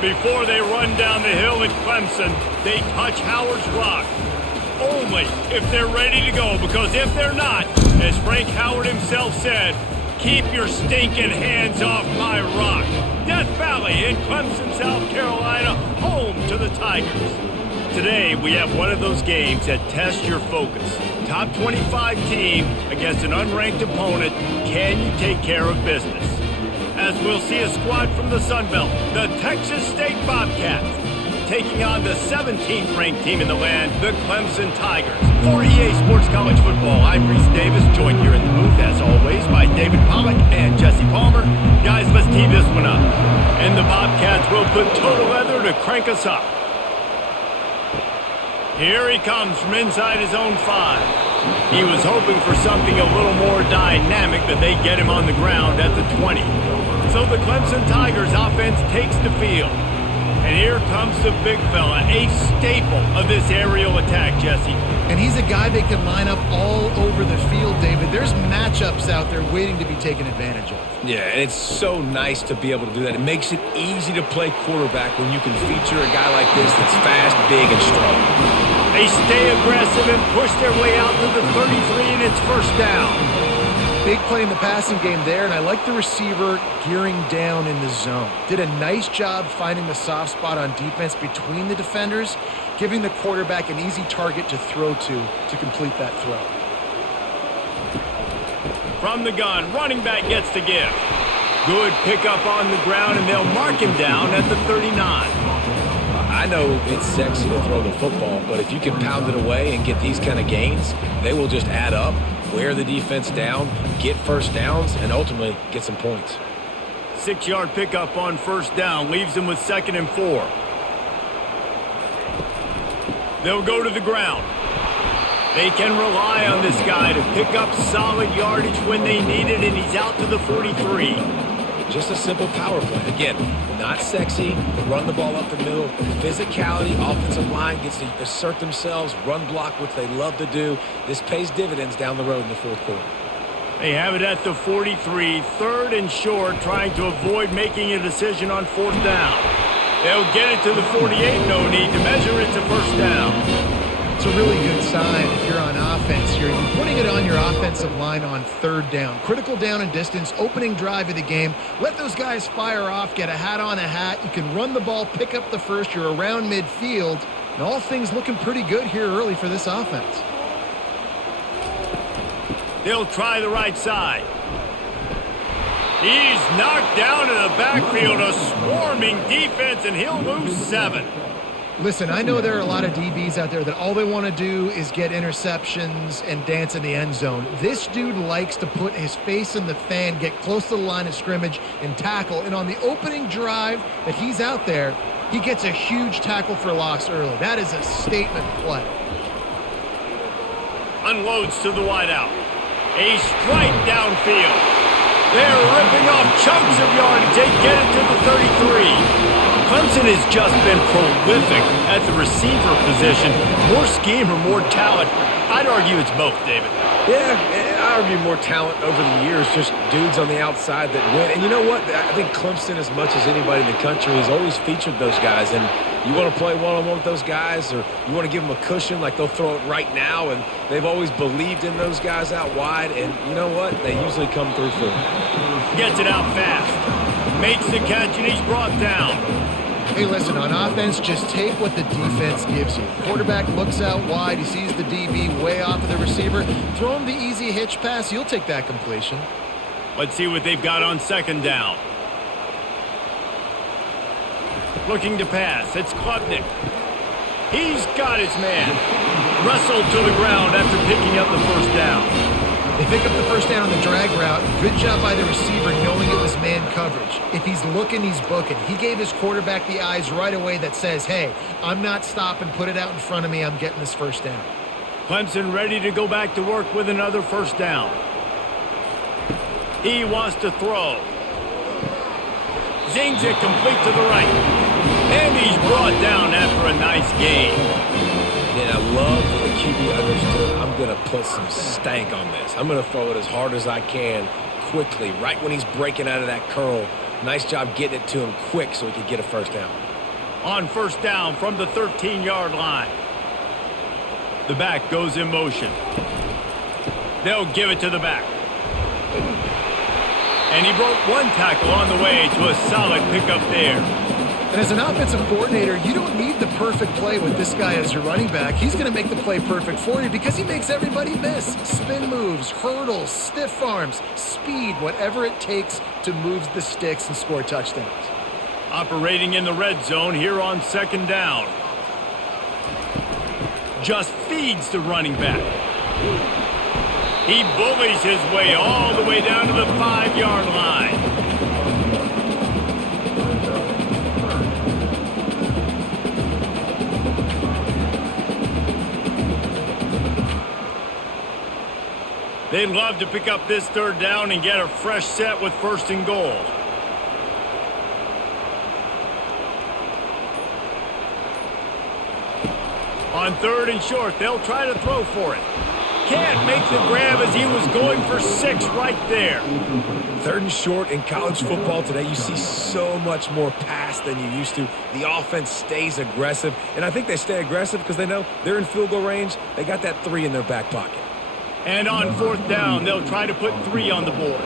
Before they run down the hill at Clemson, they touch Howard's rock. Only if they're ready to go, because if they're not, as Frank Howard himself said, keep your stinking hands off my rock. Death Valley in Clemson, South Carolina, home to the Tigers. Today, we have one of those games that tests your focus. Top 25 team against an unranked opponent. Can you take care of business? As we'll see a squad from the Sun Belt, the Texas State Bobcats, taking on the 17th ranked team in the land, the Clemson Tigers. For EA Sports College Football, I'm Reese Davis, joined here in the booth, as always, by David Pollack and Jesse Palmer. Guys, let's tee this one up. And the Bobcats will put total leather to crank us up. Here he comes from inside his own 5. He was hoping for something a little more dynamic, that they get him on the ground at the 20. So the Clemson Tigers offense takes the field. And here comes the big fella, a staple of this aerial attack, Jesse. And he's a guy that can line up all over the field, David. There's matchups out there waiting to be taken advantage of. Yeah, and it's so nice to be able to do that. It makes it easy to play quarterback when you can feature a guy like this that's fast, big, and strong. They stay aggressive and push their way out to the 33, and it's first down. Big play in the passing game there, and I like the receiver gearing down in the zone. Did a nice job finding the soft spot on defense between the defenders, giving the quarterback an easy target to throw to complete that throw. From the gun, running back gets the give. Good pickup on the ground, and they'll mark him down at the 39. I know it's sexy to throw the football, but if you can pound it away and get these kind of gains, they will just add up, wear the defense down, get first downs, and ultimately get some points. 6-yard pickup on first down leaves them with 2nd and 4. They'll go to the ground. They can rely on this guy to pick up solid yardage when they need it, and he's out to the 43. Just a simple power play. Again, not sexy, run the ball up the middle, physicality, offensive line gets to assert themselves, run block, which they love to do. This pays dividends down the road in the fourth quarter. They have it at the 43, 3rd and short, trying to avoid making a decision on 4th down. They'll get it to the 48, no need to measure, it's a first down. It's a really good sign if you're on offense here. You're putting it on your offensive line on 3rd down. Critical down and distance, opening drive of the game. Let those guys fire off, get a hat on a hat. You can run the ball, pick up the first. You're around midfield. And all things looking pretty good here early for this offense. They'll try the right side. He's knocked down in the backfield, a swarming defense, and he'll lose 7. Listen, I know there are a lot of DBs out there that all they want to do is get interceptions and dance in the end zone. This dude likes to put his face in the fan, get close to the line of scrimmage, and tackle. And on the opening drive that he's out there, he gets a huge tackle for loss early. That is a statement play. Unloads to the wideout. A strike downfield. They're ripping off chunks of yardage. They get it to the 33. Clemson has just been prolific at the receiver position. More scheme or more talent? I'd argue it's both, David. Yeah, I argue more talent over the years, just dudes on the outside that win. And you know what? I think Clemson, as much as anybody in the country, has always featured those guys. And you want to play one-on-one with those guys, or you want to give them a cushion, like they'll throw it right now. And they've always believed in those guys out wide. And you know what? They usually come through for them. Gets it out fast. Makes the catch, and he's brought down. Hey, listen, on offense, just take what the defense gives you. Quarterback looks out wide. He sees the DB way off of the receiver. Throw him the easy hitch pass. You'll take that completion. Let's see what they've got on 2nd down. Looking to pass. It's Klubnik. He's got his man. Wrestled to the ground after picking up the first down. They pick up the first down on the drag route. Good job by the receiver knowing it was man coverage. If he's looking, he's booking. He gave his quarterback the eyes right away that says, hey, I'm not stopping. Put it out in front of me. I'm getting this first down. Clemson ready to go back to work with another first down. He wants to throw. Zings it complete to the right. And he's brought down after a nice gain. And I love that the QB understood, I'm going to put some stank on this. I'm going to throw it as hard as I can quickly, right when he's breaking out of that curl. Nice job getting it to him quick so he could get a first down. On first down from the 13-yard line. The back goes in motion. They'll give it to the back. And he broke one tackle on the way to a solid pickup there. And as an offensive coordinator, you don't need the perfect play with this guy as your running back. He's going to make the play perfect for you because he makes everybody miss. Spin moves, hurdles, stiff arms, speed, whatever it takes to move the sticks and score touchdowns. Operating in the red zone here on second down. Just feeds the running back. He bullies his way all the way down to the 5-yard line. They'd love to pick up this third down and get a fresh set with first and goal. On third and short, they'll try to throw for it. Can't make the grab as he was going for 6 right there. Third and short in college football today, you see so much more pass than you used to. The offense stays aggressive, and I think they stay aggressive because they know they're in field goal range. They got that 3 in their back pocket. And on fourth down, they'll try to put 3 on the board.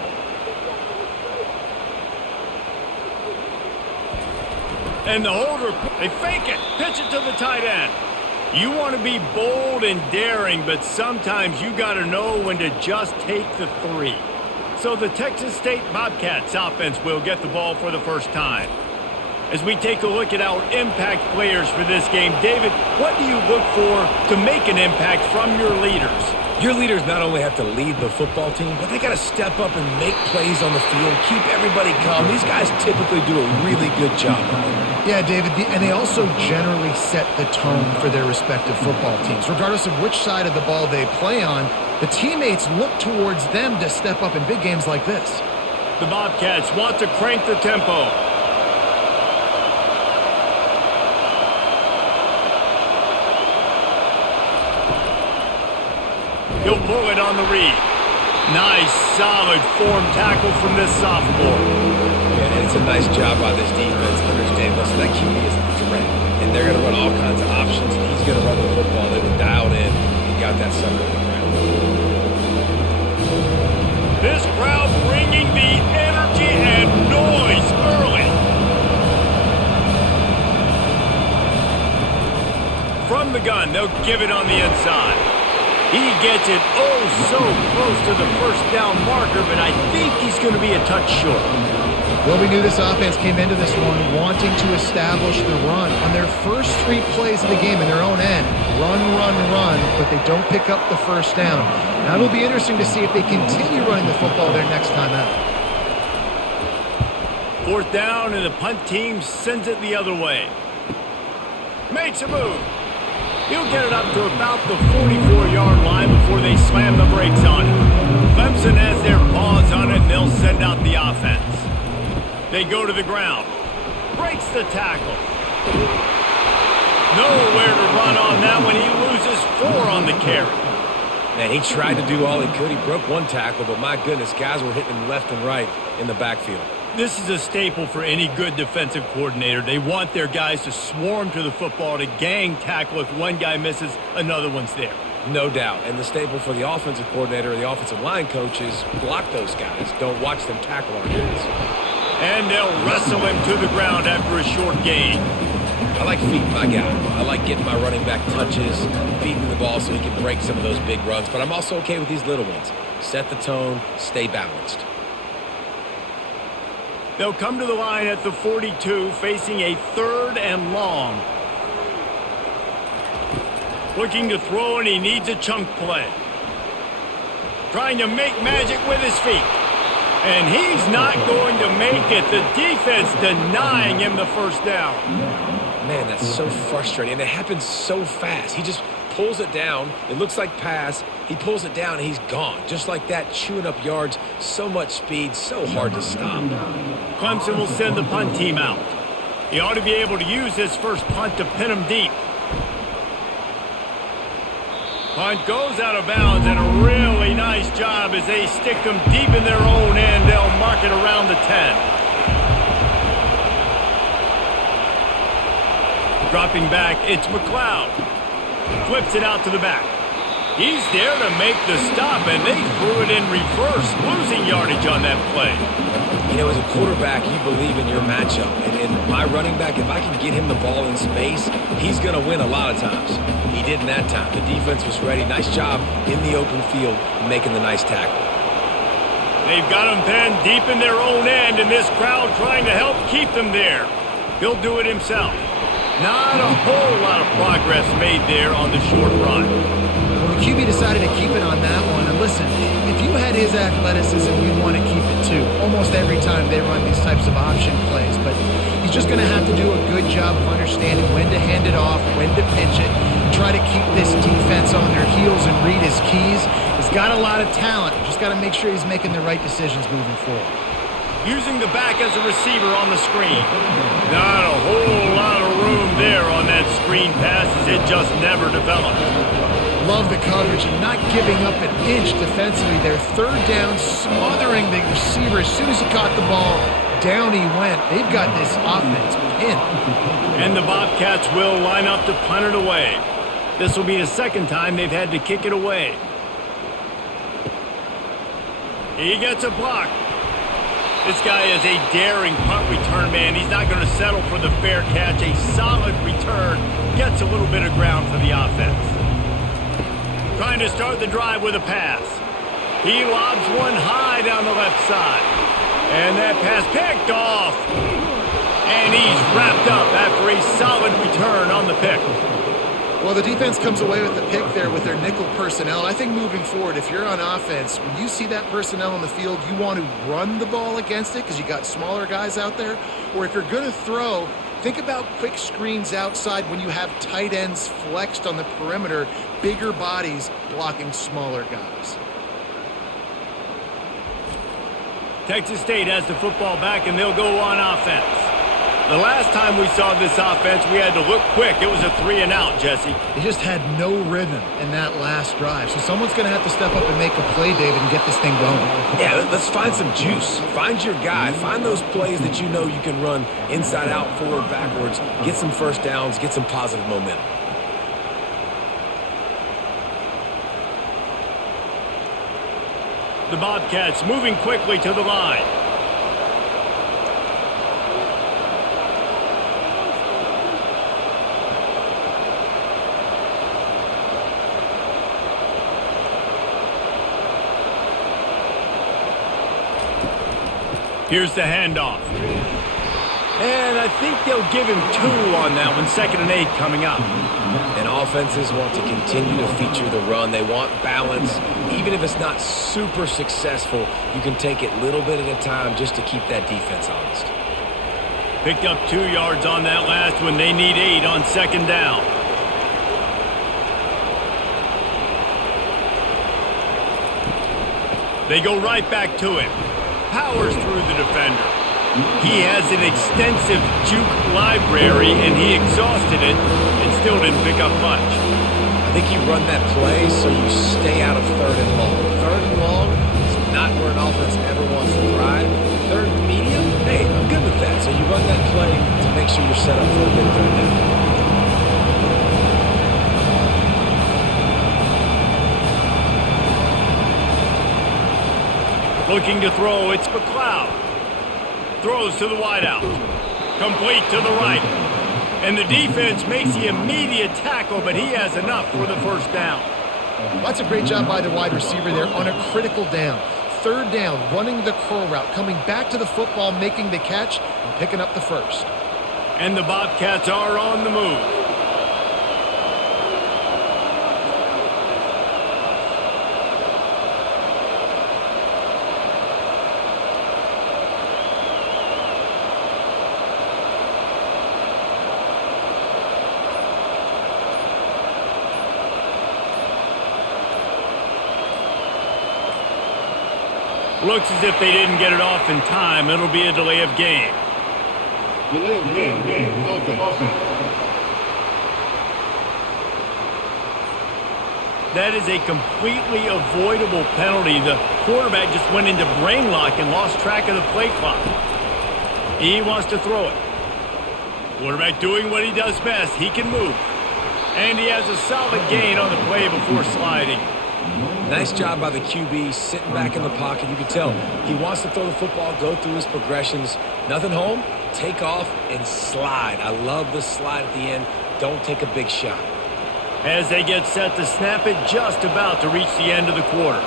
And the holder, they fake it, pitch it to the tight end. You want to be bold and daring, but sometimes you got to know when to just take the 3. So the Texas State Bobcats offense will get the ball for the first time. As we take a look at our impact players for this game, David, what do you look for to make an impact from your leaders? Your leaders not only have to lead the football team, but they got to step up and make plays on the field, keep everybody calm. These guys typically do a really good job of it. Yeah, David, and they also generally set the tone for their respective football teams. Regardless of which side of the ball they play on, the teammates look towards them to step up in big games like this. The Bobcats want to crank the tempo. He'll pull it on the read. Nice, solid form tackle from this sophomore. Yeah, and it's a nice job by this defense understanding, listen, that QB is a threat, and they're going to run all kinds of options, and he's going to run the football. They were dialed in and got that sucker to the ground. This crowd bringing the energy and noise early. From the gun, they'll give it on the inside. He gets it so close to the first down marker, but I think he's going to be a touch short. Well, we knew this offense came into this one wanting to establish the run on their first 3 plays of the game in their own end. Run, run, run, but they don't pick up the first down. Now it'll be interesting to see if they continue running the football their next time out. Fourth down, and the punt team sends it the other way. Makes a move. He'll get it up to about the 44-yard line before they slam the brakes on it. Clemson has their paws on it, and they'll send out the offense. They go to the ground. Breaks the tackle. Nowhere to run on that one. He loses 4 on the carry. Man, he tried to do all he could. He broke one tackle, but my goodness, guys were hitting him left and right in the backfield. This is a staple for any good defensive coordinator. They want their guys to swarm to the football, to gang tackle. If one guy misses, another one's there. No doubt. And the staple for the offensive coordinator or the offensive line coach is block those guys. Don't watch them tackle our guys. And they'll wrestle him to the ground after a short gain. I like feeding my guy. I like getting my running back touches, feeding the ball so he can break some of those big runs. But I'm also okay with these little ones. Set the tone, stay balanced. They'll come to the line at the 42, facing a 3rd and long. Looking to throw, and he needs a chunk play. Trying to make magic with his feet. And he's not going to make it. The defense denying him the first down. Man, that's so frustrating. And it happens so fast. He just pulls it down. It looks like pass. He pulls it down, and he's gone. Just like that, chewing up yards. So much speed, so hard to stop. Clemson will send the punt team out. He ought to be able to use his first punt to pin him deep. Punt goes out of bounds, and a really nice job as they stick them deep in their own end. They'll mark it around the 10. Dropping back, it's McLeod. Flips it out to the back. He's there to make the stop, and they threw it in reverse, losing yardage on that play. You know, as a quarterback, you believe in your matchup. And in my running back, if I can get him the ball in space, he's going to win a lot of times. He didn't that time. The defense was ready. Nice job in the open field making the nice tackle. They've got him pinned deep in their own end, and this crowd trying to help keep them there. He'll do it himself. Not a whole lot of progress made there on the short run. Well, the QB decided to keep it on that one. And listen, if you had his athleticism, you'd want to keep it too. Almost every time they run these types of option plays. But he's just going to have to do a good job of understanding when to hand it off, when to pitch it, try to keep this defense on their heels and read his keys. He's got a lot of talent. Just got to make sure he's making the right decisions moving forward. Using the back as a receiver on the screen. Not a whole lot of room there on that screen pass as it just never developed. Love the coverage and not giving up an inch defensively. Their third down, smothering the receiver. As soon as he caught the ball, down he went. They've got this offense pinned. And the Bobcats will line up to punt it away. This will be the second time they've had to kick it away. He gets a block. This guy is a daring punt return man. He's not going to settle for the fair catch. A solid return. Gets a little bit of ground for the offense. Trying to start the drive with a pass. He lobs one high down the left side. And that pass picked off. And he's wrapped up after a solid return on the pick. Well, the defense comes away with the pick there with their nickel personnel. I think moving forward, if you're on offense, when you see that personnel on the field, you want to run the ball against it because you got smaller guys out there. Or if you're going to throw, think about quick screens outside when you have tight ends flexed on the perimeter, bigger bodies blocking smaller guys. Texas State has the football back, and they'll go on offense. The last time we saw this offense, we had to look quick. It was a 3-and-out, Jesse. They just had no rhythm in that last drive. So someone's going to have to step up and make a play, David, and get this thing going. Yeah, let's find some juice. Find your guy. Find those plays that you know you can run inside out, forward, backwards. Get some first downs. Get some positive momentum. The Bobcats moving quickly to the line. Here's the handoff. And I think they'll give him 2 on that one. 2nd and 8 coming up. And offenses want to continue to feature the run. They want balance. Even if it's not super successful, you can take it little bit at a time just to keep that defense honest. Picked up 2 yards on that last one. They need 8 on 2nd down. They go right back to him. Powers through the defender. He has an extensive juke library, and he exhausted it and still didn't pick up much. I think you run that play so you stay out of 3rd and long. 3rd and long is not where an offense ever wants to thrive. 3rd and medium, hey, I'm good with that. So you run that play to make sure you're set up for a good 3rd down. Looking to throw, it's McLeod. Throws to the wideout. Complete to the right. And the defense makes the immediate tackle, but he has enough for the first down. Well, that's a great job by the wide receiver there on a critical down. 3rd down, running the curl route, coming back to the football, making the catch, and picking up the first. And the Bobcats are on the move. Looks as if they didn't get it off in time. It'll be a delay of game. Delay of game. Offense. That is a completely avoidable penalty. The quarterback just went into brain lock and lost track of the play clock. He wants to throw it. Quarterback doing what he does best. He can move. And he has a solid gain on the play before sliding. Nice job by the QB, sitting back in the pocket. You can tell he wants to throw the football, go through his progressions. Nothing home, take off, and slide. I love the slide at the end. Don't take a big shot. As they get set to snap it, just about to reach the end of the quarter.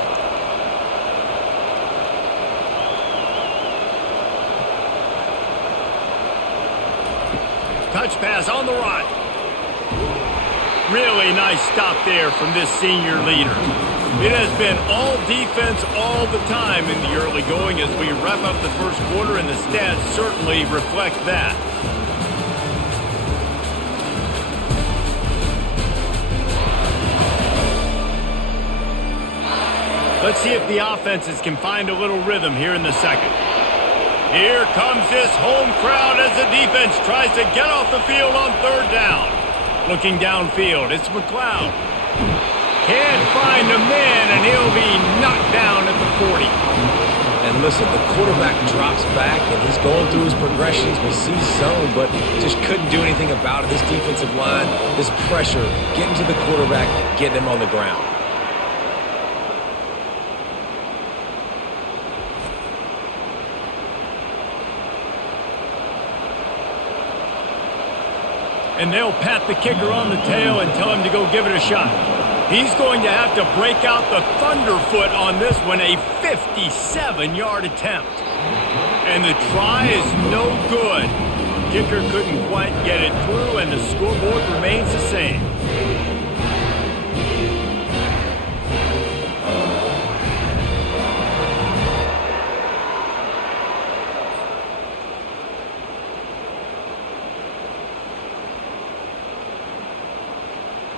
Touch pass on the run. Really nice stop there from this senior leader. It has been all defense all the time in the early going as we wrap up the first quarter, and the stats certainly reflect that. Let's see if the offenses can find a little rhythm here in the second. Here comes this home crowd as the defense tries to get off the field on third down. Looking downfield, it's McLeod. Can't find a man, and he'll be knocked down at the 40. And listen, the quarterback drops back, and he's going through his progressions. We see zone, but just couldn't do anything about it. This defensive line, this pressure, getting to the quarterback, getting him on the ground. And they'll pat the kicker on the tail and tell him to go give it a shot. He's going to have to break out the thunderfoot on this one, a 57-yard attempt. And the try is no good. Kicker couldn't quite get it through, and the scoreboard remains the same.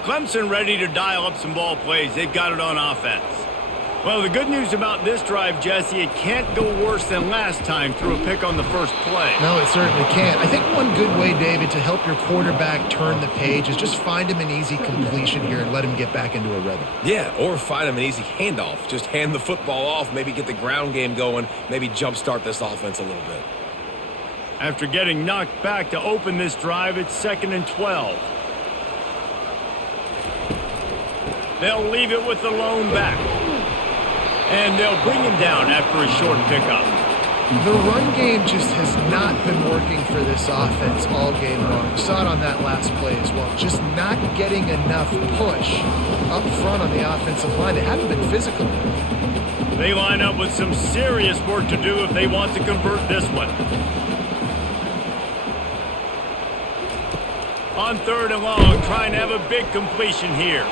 Clemson ready to dial up some ball plays. They've got it on offense. Well, the good news about this drive, Jesse, it can't go worse than last time through a pick on the first play. No, it certainly can't. I think one good way, David, to help your quarterback turn the page is just find him an easy completion here and let him get back into a rhythm. Yeah, or find him an easy handoff. Just hand the football off, maybe get the ground game going, maybe jumpstart this offense a little bit. After getting knocked back to open this drive, it's 2nd and 12. They'll leave it with the lone back. And they'll bring him down after a short pickup. The run game just has not been working for this offense all game long. We saw it on that last play as well. Just not getting enough push up front on the offensive line. They haven't been physical enough. They line up with some serious work to do if they want to convert this one. On 3rd and long, trying to have a big completion here.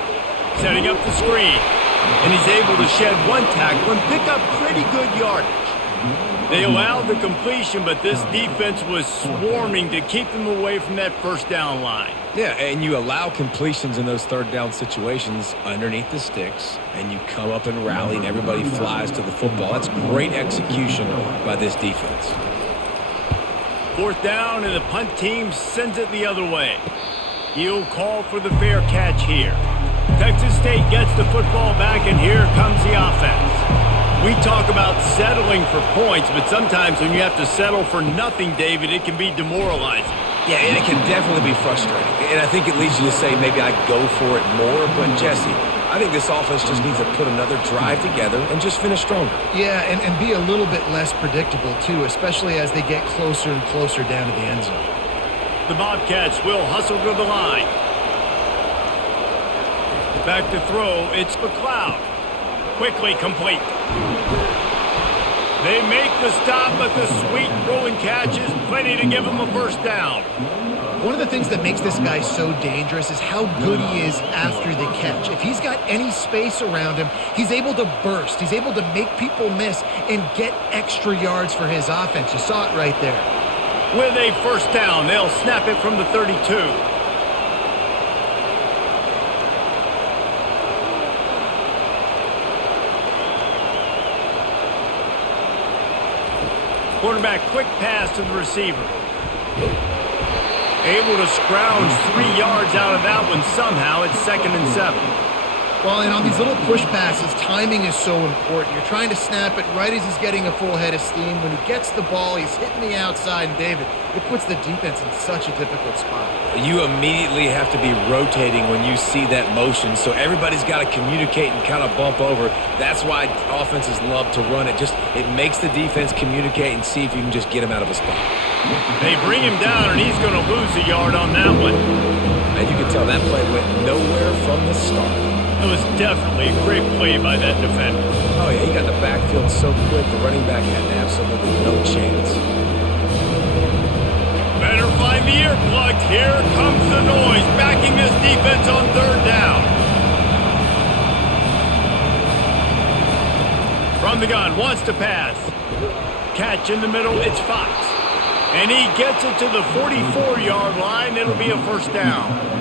Setting up the screen. And he's able to shed one tackle and pick up pretty good yardage. They allowed the completion, but this defense was swarming to keep them away from that first down line. Yeah, and you allow completions in those third down situations underneath the sticks, and you come up and rally, and everybody flies to the football. That's great execution by this defense. 4th down, and the punt team sends it the other way. He'll call for the fair catch here. Texas State gets the football back, and here comes the offense. We talk about settling for points, but sometimes when you have to settle for nothing, David, it can be demoralizing. Yeah, and it can definitely be frustrating. And I think it leads you to say maybe I go for it more. But, Jesse, I think this offense just needs to put another drive together and just finish stronger. Yeah, and be a little bit less predictable, too, especially as they get closer and closer down to the end zone. The Bobcats will hustle to the line. Back to throw, it's McLeod. Quickly complete. They make the stop, but the sweet throwing catch is plenty to give them a first down. One of the things that makes this guy so dangerous is how good he is after the catch. If he's got any space around him, he's able to burst. He's able to make people miss and get extra yards for his offense. You saw it right there. With a first down, they'll snap it from the 32. Quarterback quick pass to the receiver. Able to scrounge 3 yards out of that one somehow. It's 2nd and 7. Well, and on these little push passes, timing is so important. You're trying to snap it right as he's getting a full head of steam. When he gets the ball, he's hitting the outside, and David, it puts the defense in such a difficult spot. You immediately have to be rotating when you see that motion, so everybody's got to communicate and kind of bump over. That's why offenses love to run it. It makes the defense communicate and see if you can just get him out of a spot. They bring him down, and he's going to lose a yard on that one. And you can tell that play went nowhere from the start. It was definitely a great play by that defender. Oh, yeah, he got in the backfield so quick, the running back had absolutely no chance. Better find the earplugs. Here comes the noise, backing this defense on third down. From the gun, wants to pass. Catch in the middle, it's Fox. And he gets it to the 44-yard line. It'll be a first down.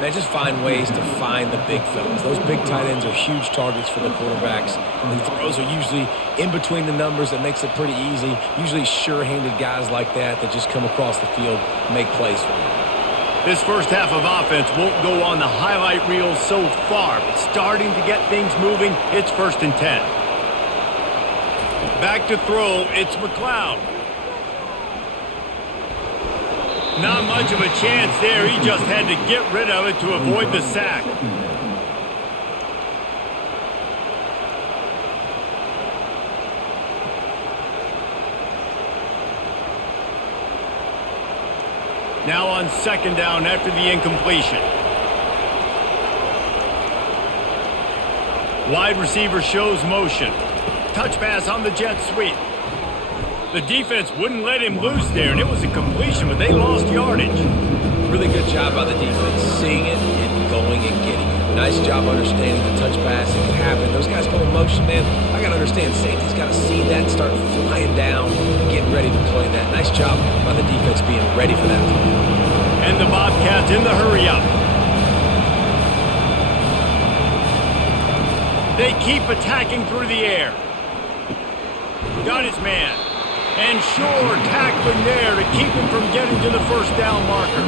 They just find ways to find the big fellas. Those big tight ends are huge targets for the quarterbacks. The throws are usually in between the numbers. That makes it pretty easy. Usually sure-handed guys like that just come across the field, make plays for you. This first half of offense won't go on the highlight reel so far, but starting to get things moving, it's 1st and 10. Back to throw, it's McLeod. Not much of a chance there. He just had to get rid of it to avoid the sack. Now on 2nd down after the incompletion. Wide receiver shows motion. Touch pass on the jet sweep. The defense wouldn't let him loose there, and it was a completion, but they lost yardage. Really good job by the defense, seeing it and going and getting it. Nice job understanding the touch pass. It could happen. Those guys go in motion, man. I got to understand, safety's got to see that and start flying down, getting ready to play that. Nice job by the defense being ready for that play. And the Bobcats in the hurry-up. They keep attacking through the air. Got his man. And sure tackling there to keep him from getting to the first down marker.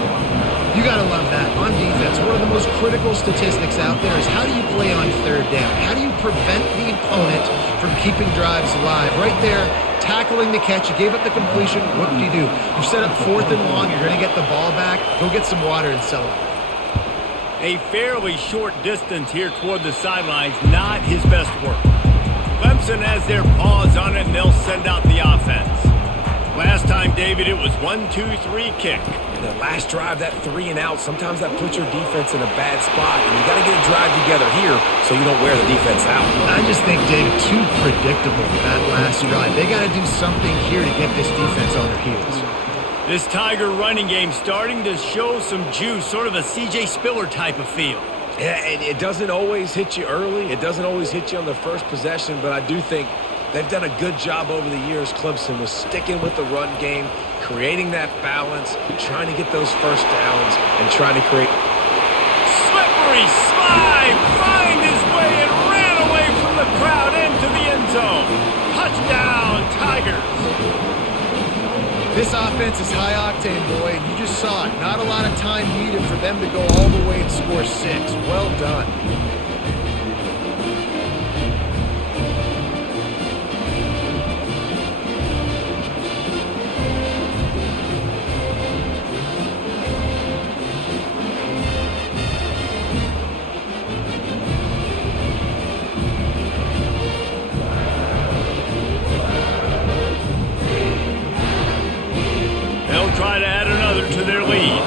You got to love that. On defense, one of the most critical statistics out there is how do you play on 3rd down? How do you prevent the opponent from keeping drives alive? Right there, tackling the catch. You gave up the completion. What do? You set up 4th and long. You're going to get the ball back. Go get some water and celebrate. A fairly short distance here toward the sidelines. Not his best work. Clemson has their paws on it, and they'll send out the offense. Last time, David, it was 1-2-3 kick. The last drive, that 3 and out, sometimes that puts your defense in a bad spot, and you got to get a drive together here so you don't wear the defense out. I just think, David, too predictable that last drive. They got to do something here to get this defense on their heels. This Tiger running game starting to show some juice, sort of a C.J. Spiller type of feel. Yeah, and it doesn't always hit you early. It doesn't always hit you on the first possession, but I do think they've done a good job over the years, Clemson, with sticking with the run game, creating that balance, trying to get those first downs, and trying to create... Slippery slide, find his way and ran away from the crowd into the end zone. Touchdown, Tigers. This offense is high octane, boy, and you just saw it. Not a lot of time needed for them to go all the way and score 6. Well done. Try to add another to their lead.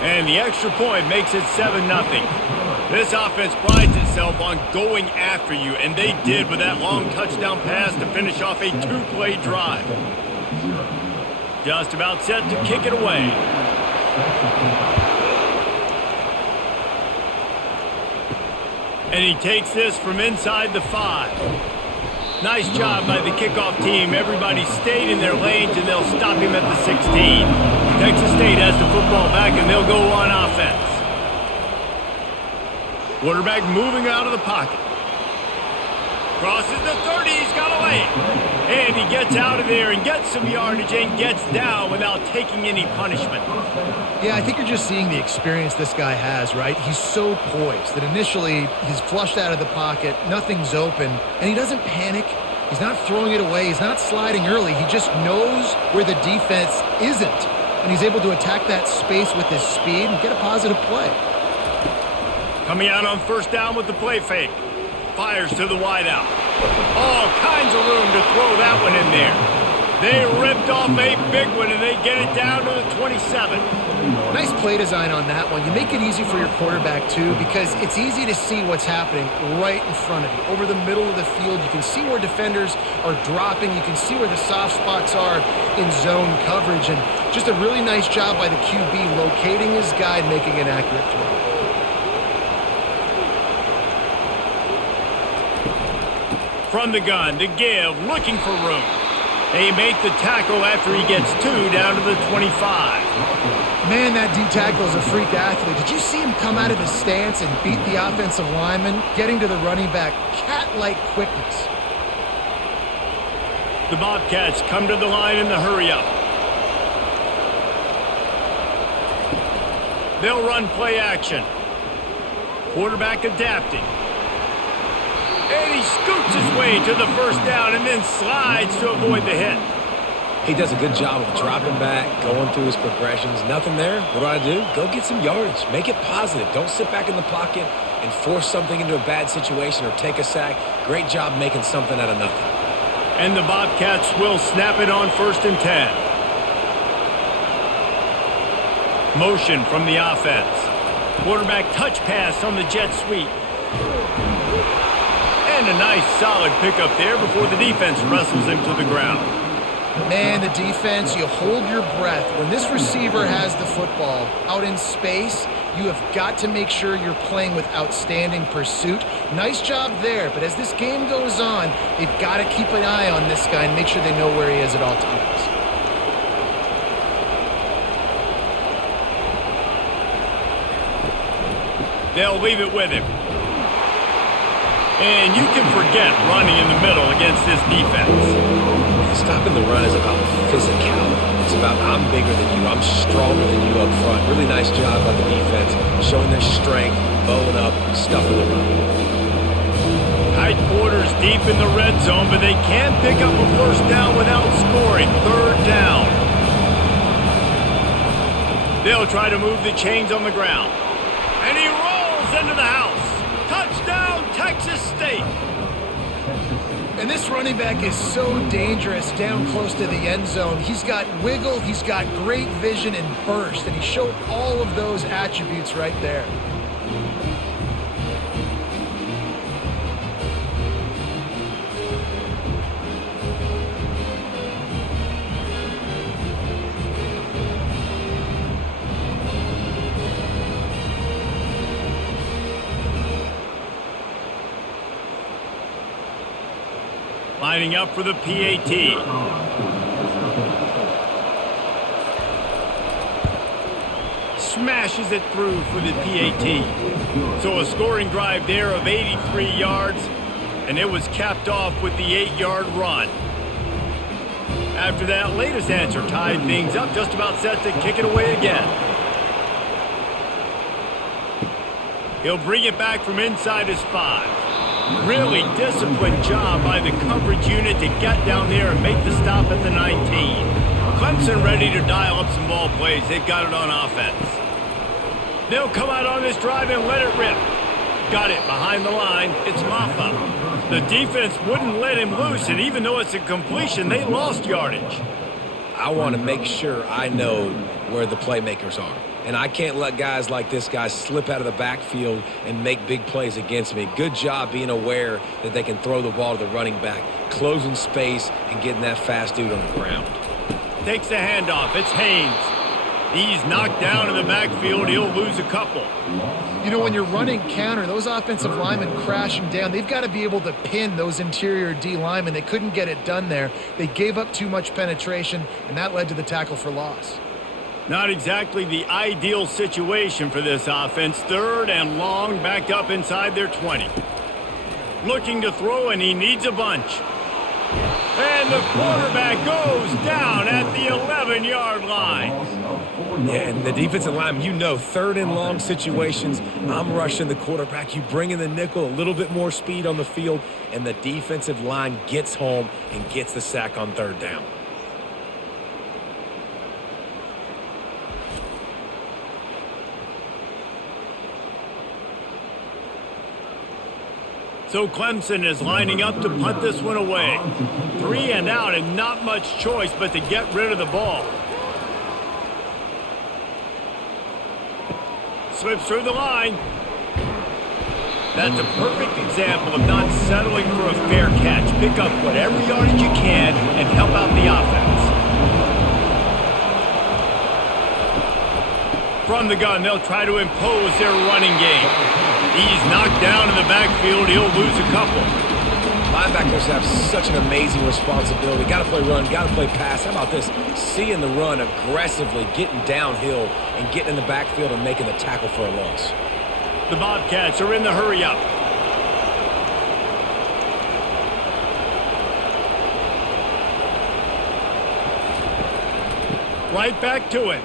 And the extra point makes it 7-0. This offense prides itself on going after you, and they did with that long touchdown pass to finish off a 2-play drive. Just about set to kick it away. And he takes this from inside the 5. Nice job by the kickoff team. Everybody stayed in their lanes, and they'll stop him at the 16. Texas State has the football back, and they'll go on offense. Quarterback moving out of the pocket. Crosses the 30. He's got a lane. And he gets out of there and gets some yardage and gets down without taking any punishment. Yeah, I think you're just seeing the experience this guy has, right? He's so poised that initially he's flushed out of the pocket, nothing's open, and he doesn't panic. He's not throwing it away. He's not sliding early. He just knows where the defense isn't, and he's able to attack that space with his speed and get a positive play. Coming out on first down with the play fake. Fires to the wideout. All kinds of room to throw that one in there. They ripped off a big one, and they get it down to the 27. Nice play design on that one. You make it easy for your quarterback, too, because it's easy to see what's happening right in front of you. Over the middle of the field, you can see where defenders are dropping. You can see where the soft spots are in zone coverage. And just a really nice job by the QB locating his guy and making an accurate throw. From the gun to give, looking for room. They make the tackle after he gets 2 down to the 25. Man, that D-tackle is a freak athlete. Did you see him come out of his stance and beat the offensive lineman, getting to the running back? Cat-like quickness. The Bobcats come to the line in the hurry-up. They'll run play action. Quarterback adapting. And he scoots his way to the first down and then slides to avoid the hit. He does a good job of dropping back, going through his progressions. Nothing there. What do? Go get some yardage. Make it positive. Don't sit back in the pocket and force something into a bad situation or take a sack. Great job making something out of nothing. And the Bobcats will snap it on 1st and 10. Motion from the offense. Quarterback touch pass on the jet sweep. And a nice solid pickup there before the defense wrestles him to the ground. Man, the defense, you hold your breath. When this receiver has the football out in space, you have got to make sure you're playing with outstanding pursuit. Nice job there, but as this game goes on, they've got to keep an eye on this guy and make sure they know where he is at all times. They'll leave it with him. And you can forget running in the middle against this defense. Stopping the run is about physicality. It's about I'm bigger than you. I'm stronger than you up front. Really nice job by the defense, showing their strength, bowing up, stuffing the run. Tight quarters deep in the red zone, but they can't pick up a first down without scoring. 3rd down. They'll try to move the chains on the ground. And he rolls into the house. Touchdown, Texas State. And this running back is so dangerous down close to the end zone. He's got wiggle, he's got great vision and burst, and he showed all of those attributes right there. Lining up for the PAT. Smashes it through for the PAT. So a scoring drive there of 83 yards, and it was capped off with the 8-yard run. After that latest answer tied things up, just about set to kick it away again. He'll bring it back from inside his 5. Really disciplined job by the coverage unit to get down there and make the stop at the 19. Clemson ready to dial up some ball plays. They've got it on offense. They'll come out on this drive and let it rip. Got it behind the line. It's Maffa. The defense wouldn't let him loose, and even though it's a completion, they lost yardage. I want to make sure I know where the playmakers are. And I can't let guys like this guy slip out of the backfield and make big plays against me. Good job being aware that they can throw the ball to the running back, closing space and getting that fast dude on the ground. Takes the handoff. It's Haynes. He's knocked down in the backfield. He'll lose a couple. You know, when you're running counter, those offensive linemen crashing down, they've got to be able to pin those interior D linemen. They couldn't get it done there. They gave up too much penetration, and that led to the tackle for loss. Not exactly the ideal situation for this offense. 3rd and long, backed up inside their 20. Looking to throw, and he needs a bunch. And And the quarterback goes down at the 11-yard line. Yeah, and the defensive line, you know, third and long situations, I'm rushing the quarterback. You bring in the nickel, a little bit more speed on the field, and the defensive line gets home and gets the sack on third down. So Clemson is lining up to punt this one away. 3 and out and not much choice but to get rid of the ball. Slips through the line. That's a perfect example of not settling for a fair catch. Pick up whatever yardage you can and help out the offense. From the gun, they'll try to impose their running game. He's knocked down in the backfield. He'll lose a couple. Linebackers have such an amazing responsibility. Got to play run, got to play pass. How about this? Seeing the run aggressively, getting downhill, and getting in the backfield and making the tackle for a loss. The Bobcats are in the hurry-up. Right back to it.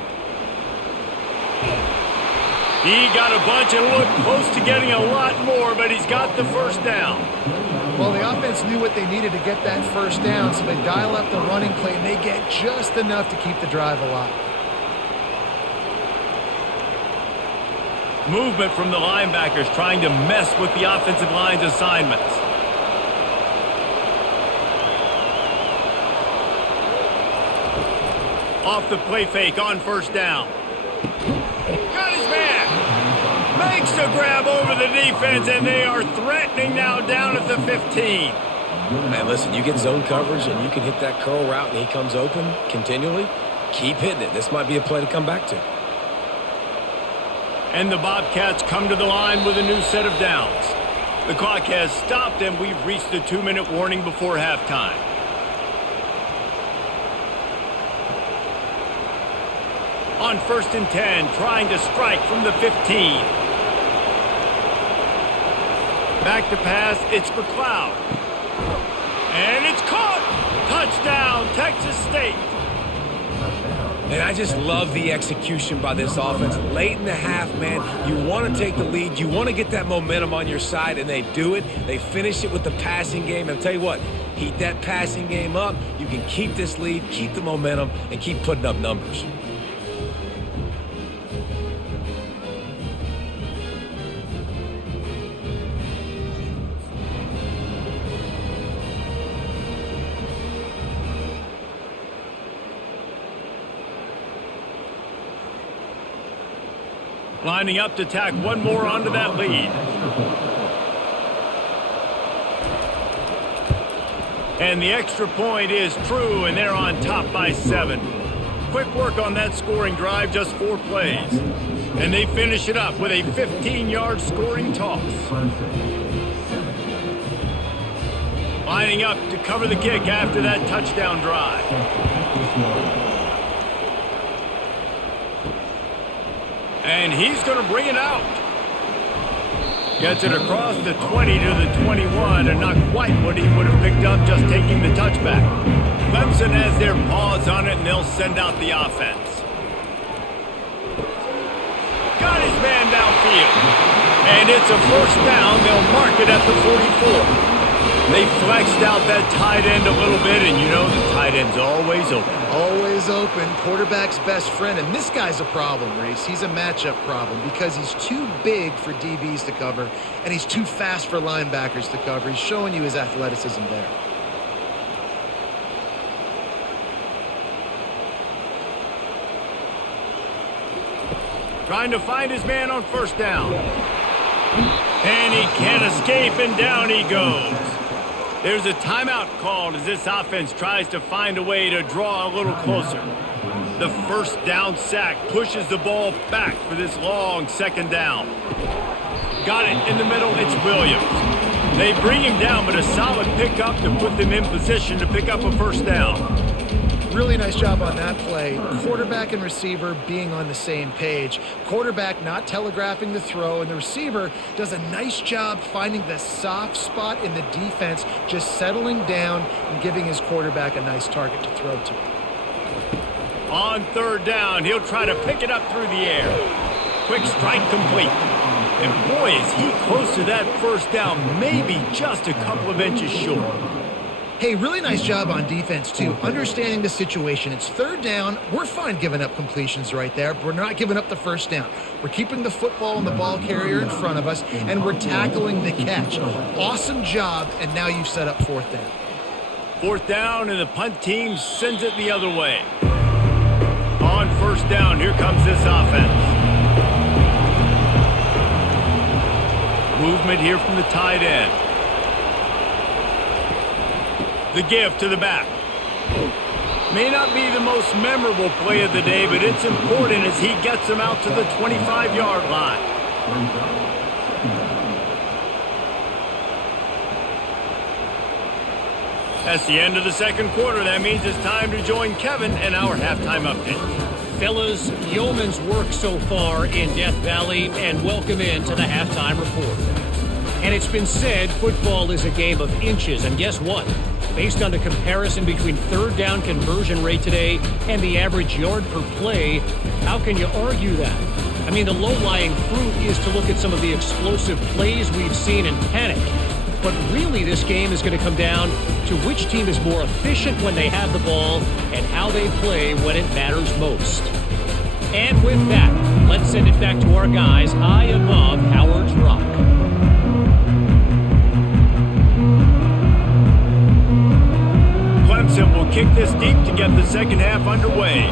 He got a bunch and looked close to getting a lot more, but he's got the first down. Well, the offense knew what they needed to get that first down, so they dial up the running play, and they get just enough to keep the drive alive. Movement from the linebackers trying to mess with the offensive line's assignments. Off the play fake on first down. Got his man. Makes the grab over the defense, and they are threatening now down at the 15. Man, listen, you get zone coverage, and you can hit that curl route, and he comes open continually. Keep hitting it. This might be a play to come back to. And the Bobcats come to the line with a new set of downs. The clock has stopped, and we've reached the 2-minute warning before halftime. On 1st and 10, trying to strike from the 15. Back to pass, it's McLeod. And it's caught! Touchdown, Texas State. And I just love the execution by this offense. Late in the half, man, you want to take the lead. You want to get that momentum on your side, and they do it. They finish it with the passing game. And I'll tell you what, heat that passing game up. You can keep this lead, keep the momentum, and keep putting up numbers. Lining up to tack one more onto that lead. And the extra point is true, and they're on top by 7. Quick work on that scoring drive, just 4 plays. And they finish it up with a 15-yard scoring toss. Lining up to cover the kick after that touchdown drive. And he's going to bring it out. Gets it across the 20 to the 21, and not quite what he would have picked up just taking the touchback. Clemson has their paws on it, and they'll send out the offense. Got his man downfield. And it's a first down. They'll mark it at the 44. They flexed out that tight end a little bit, and you know the tight end's always open. Always open, quarterback's best friend, and this guy's a problem, Reese. He's a matchup problem because he's too big for DBs to cover, and he's too fast for linebackers to cover. He's showing you his athleticism there. Trying to find his man on first down. And he can't escape, and down he goes. There's a timeout called as this offense tries to find a way to draw a little closer. The first down sack pushes the ball back for this long second down. Got it in the middle, it's Williams. They bring him down, but a solid pickup to put them in position to pick up a first down. Really nice job on that play. Quarterback and receiver being on the same page. Quarterback not telegraphing the throw, and the receiver does a nice job finding the soft spot in the defense, just settling down and giving his quarterback a nice target to throw to. On third down, he'll try to pick it up through the air. Quick strike complete. And boy, is he close to that first down, maybe just a couple of inches short. Hey, really nice job on defense, too, understanding the situation. It's third down. We're fine giving up completions right there. We're not giving up the first down. We're keeping the football and the ball carrier in front of us, and we're tackling the catch. Awesome job, and now you've set up fourth down. Fourth down, and the punt team sends it the other way. On first down, here comes this offense. Movement here from the tight end. The give to the back. May not be the most memorable play of the day, but it's important as he gets them out to the 25-yard line. That's the end of the second quarter. That means it's time to join Kevin and our halftime update. Fellas, yeoman's work so far in Death Valley, and welcome in to the halftime report. And it's been said football is a game of inches, and guess what? Based on the comparison between third down conversion rate today and the average yard per play, how can you argue that? I mean, the low-lying fruit is to look at some of the explosive plays we've seen in panic. But really, this game is going to come down to which team is more efficient when they have the ball and how they play when it matters most. And with that, let's send it back to our guys high above Howard's Rock. Clemson will kick this deep to get the second half underway.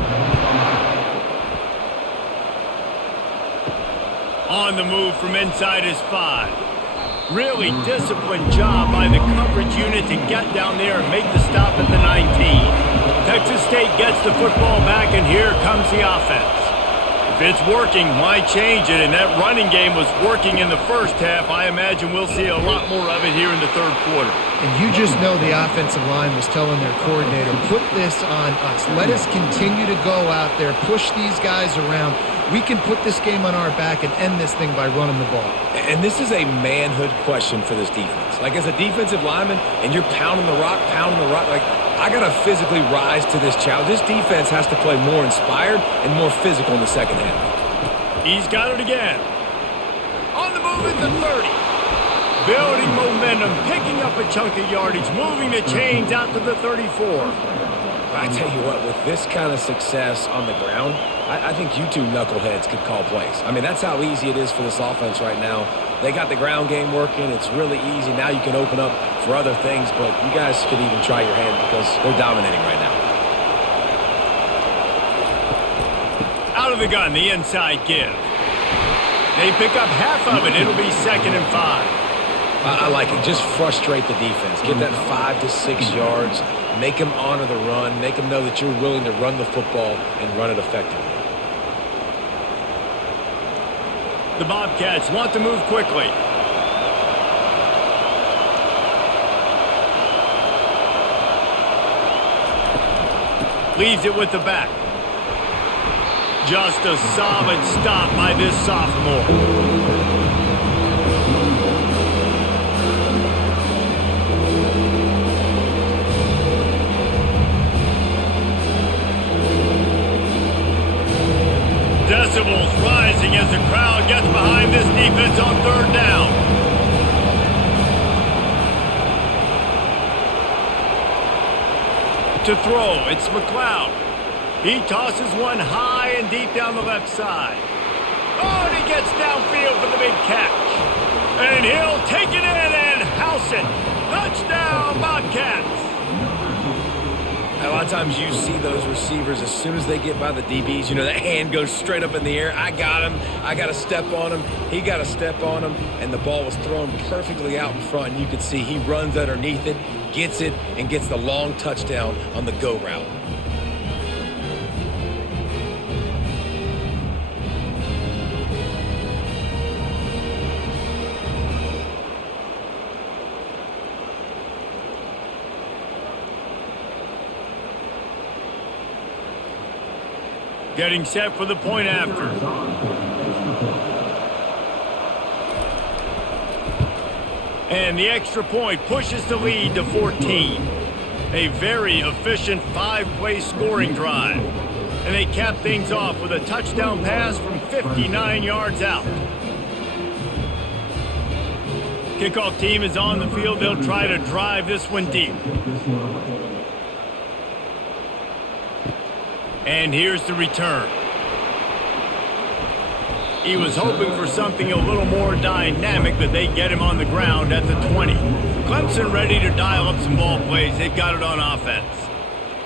On the move from inside his 5. Really disciplined job by the coverage unit to get down there and make the stop at the 19. Texas State gets the football back, and here comes the offense. If it's working, why change it? And that running game was working in the first half. I imagine we'll see a lot more of it here in the third quarter. And you just know the offensive line was telling their coordinator, put this on us. Let us continue to go out there, push these guys around. We can put this game on our back and end this thing by running the ball. And this is a manhood question for this defense. Like, as a defensive lineman, and you're pounding the rock, like, I got to physically rise to this challenge. This defense has to play more inspired and more physical in the second half. He's got it again. On the move at the 30. Building momentum, picking up a chunk of yardage, moving the chains out to the 34. I tell you what, with this kind of success on the ground, I think you two knuckleheads could call plays. I mean, that's how easy it is for this offense right now. They got the ground game working. It's really easy. Now you can open up for other things, but you guys could even try your hand because they're dominating right now. Out of the gun, the inside give. They pick up half of it. It'll be 2nd and 5. I like it. Just frustrate the defense. Get that 5 to 6 yards. Make them honor the run. Make them know that you're willing to run the football and run it effectively. The Bobcats want to move quickly. Leaves it with the back. Just a solid stop by this sophomore. Decibels rising as the crowd gets behind this defense on third down. To throw, it's McLeod. He tosses one high and deep down the left side. Oh, and he gets downfield for the big catch. And he'll take it in and house it. Touchdown, Bobcats. A lot of times you see those receivers, as soon as they get by the DBs, you know, that hand goes straight up in the air. I got him. I got to step on him. He got to step on him. And the ball was thrown perfectly out in front. And you can see he runs underneath it, gets it, and gets the long touchdown on the go route. Getting set for the point after. And the extra point pushes the lead to 14. A very efficient 5-play scoring drive. And they cap things off with a touchdown pass from 59 yards out. Kickoff team is on the field. They'll try to drive this one deep. And here's the return. He was hoping for something a little more dynamic, but they get him on the ground at the 20. Clemson ready to dial up some ball plays. They've got it on offense.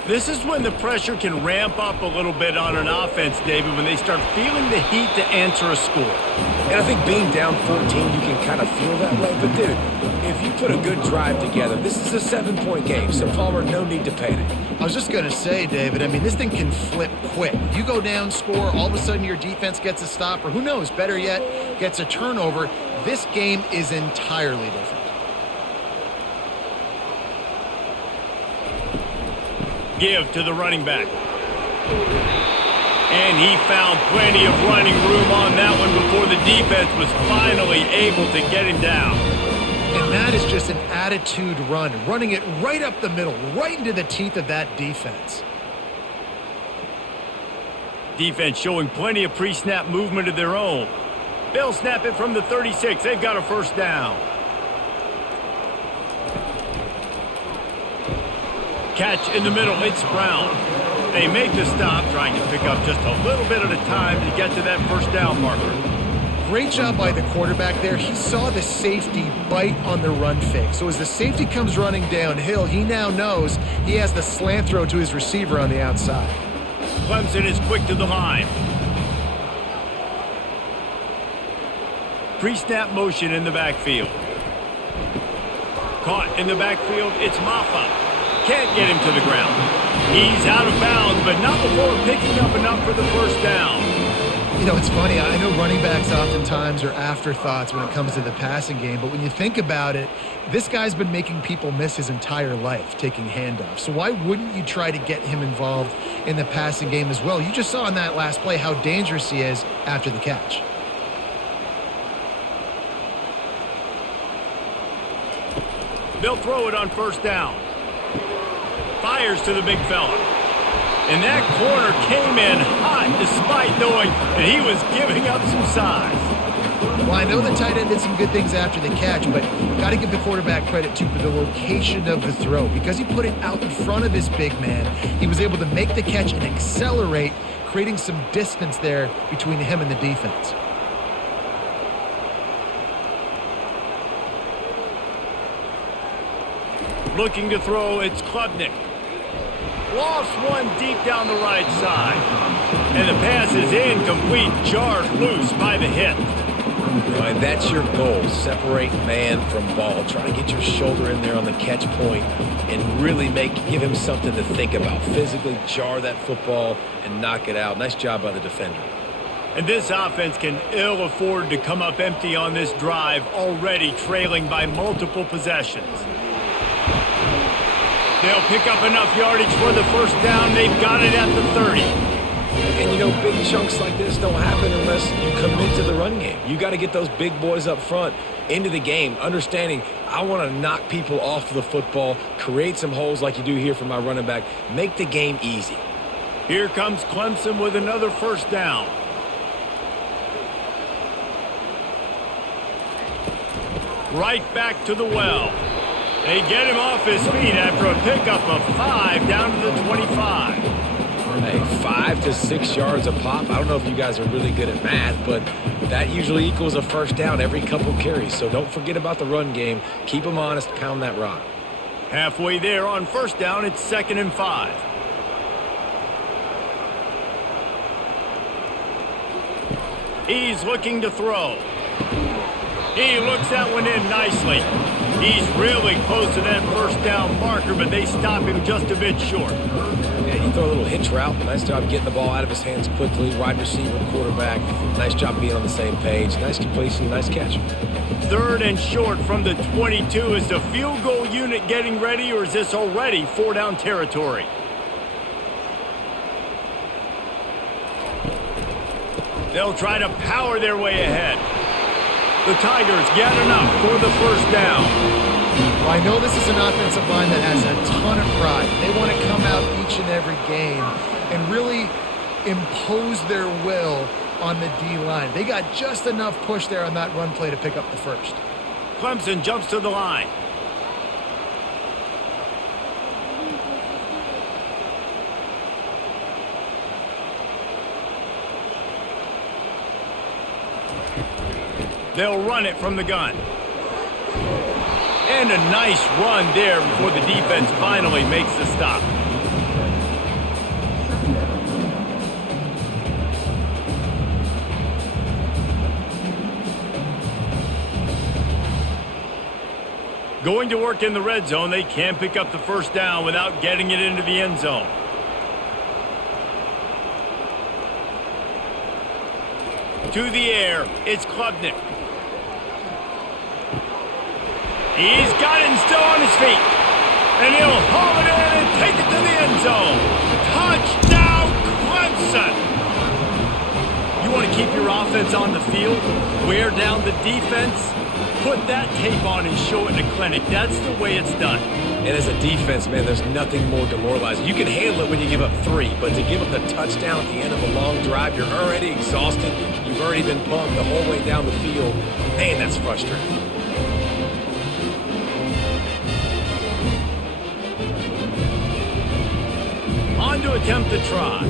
This is when the pressure can ramp up a little bit on an offense, David, when they start feeling the heat to answer a score. And I think being down 14, you can kind of feel that way. But, dude, if you put a good drive together, this is a 7-point game. So, Palmer, no need to panic. I was just going to say, David, I mean, this thing can flip quick. You go down, score, all of a sudden your defense gets a stop, or who knows, better yet, gets a turnover. This game is entirely different. Give to the running back. And he found plenty of running room on that one before the defense was finally able to get him down. And that is just an attitude run, running it right up the middle, right into the teeth of that defense. Defense showing plenty of pre-snap movement of their own. They'll snap it from the 36. They've got a first down. Catch in the middle, it's Brown. They make the stop, trying to pick up just a little bit at a time to get to that first down marker. Great job by the quarterback there. He saw the safety bite on the run fake. So as the safety comes running downhill, he now knows he has the slant throw to his receiver on the outside. Clemson is quick to the line. Pre-snap motion in the backfield. Caught in the backfield, it's Maffa. Can't get him to the ground. He's out of bounds, but not before picking up enough for the first down. You know, it's funny. I know running backs oftentimes are afterthoughts when it comes to the passing game, but when you think about it, this guy's been making people miss his entire life taking handoffs. So why wouldn't you try to get him involved in the passing game as well? You just saw in that last play how dangerous he is after the catch. They'll throw it on first down. Fires to the big fella. And that corner came in hot despite knowing that he was giving up some size. Well, I know the tight end did some good things after the catch, but got to give the quarterback credit, too, for the location of the throw. Because he put it out in front of his big man, he was able to make the catch and accelerate, creating some distance there between him and the defense. Looking to throw, it's Klubnik. Lofts one deep down the right side. And the pass is incomplete, jarred loose by the hit. And that's your goal, separate man from ball. Try to get your shoulder in there on the catch point and really give him something to think about. Physically jar that football and knock it out. Nice job by the defender. And this offense can ill afford to come up empty on this drive, already trailing by multiple possessions. They'll pick up enough yardage for the first down. They've got it at the 30. And, you know, big chunks like this don't happen unless you commit to the run game. You got to get those big boys up front into the game, understanding I want to knock people off the football, create some holes like you do here for my running back, make the game easy. Here comes Clemson with another first down. Right back to the well. They get him off his feet after a pickup of 5 down to the 25. Hey, 5 to 6 yards a pop. I don't know if you guys are really good at math, but that usually equals a first down every couple carries. So don't forget about the run game. Keep them honest, pound that rock. Halfway there on first down, it's 2nd and 5. He's looking to throw. He looks that one in nicely. He's really close to that first down marker, but they stop him just a bit short. Yeah, you throw a little hitch route. Nice job getting the ball out of his hands quickly. Wide receiver, quarterback. Nice job being on the same page. Nice completion, nice catch. 3rd and short from the 22. Is the field goal unit getting ready, or is this already 4-down territory? They'll try to power their way ahead. The Tigers get enough for the first down. Well, I know this is an offensive line that has a ton of pride. They want to come out each and every game and really impose their will on the D-line. They got just enough push there on that run play to pick up the first. Clemson jumps to the line. They'll run it from the gun. And a nice run there before the defense finally makes the stop. Going to work in the red zone, they can't pick up the first down without getting it into the end zone. To the air, it's Klubnik. He's got it and still on his feet. And he'll haul it in and take it to the end zone. Touchdown, Clemson! You want to keep your offense on the field? Wear down the defense? Put that tape on and show it in a clinic. That's the way it's done. And as a defense, man, there's nothing more demoralizing. You can handle it when you give up 3, but to give up the touchdown at the end of a long drive, you're already exhausted. You've already been pumped the whole way down the field. Man, that's frustrating. On to attempt the try.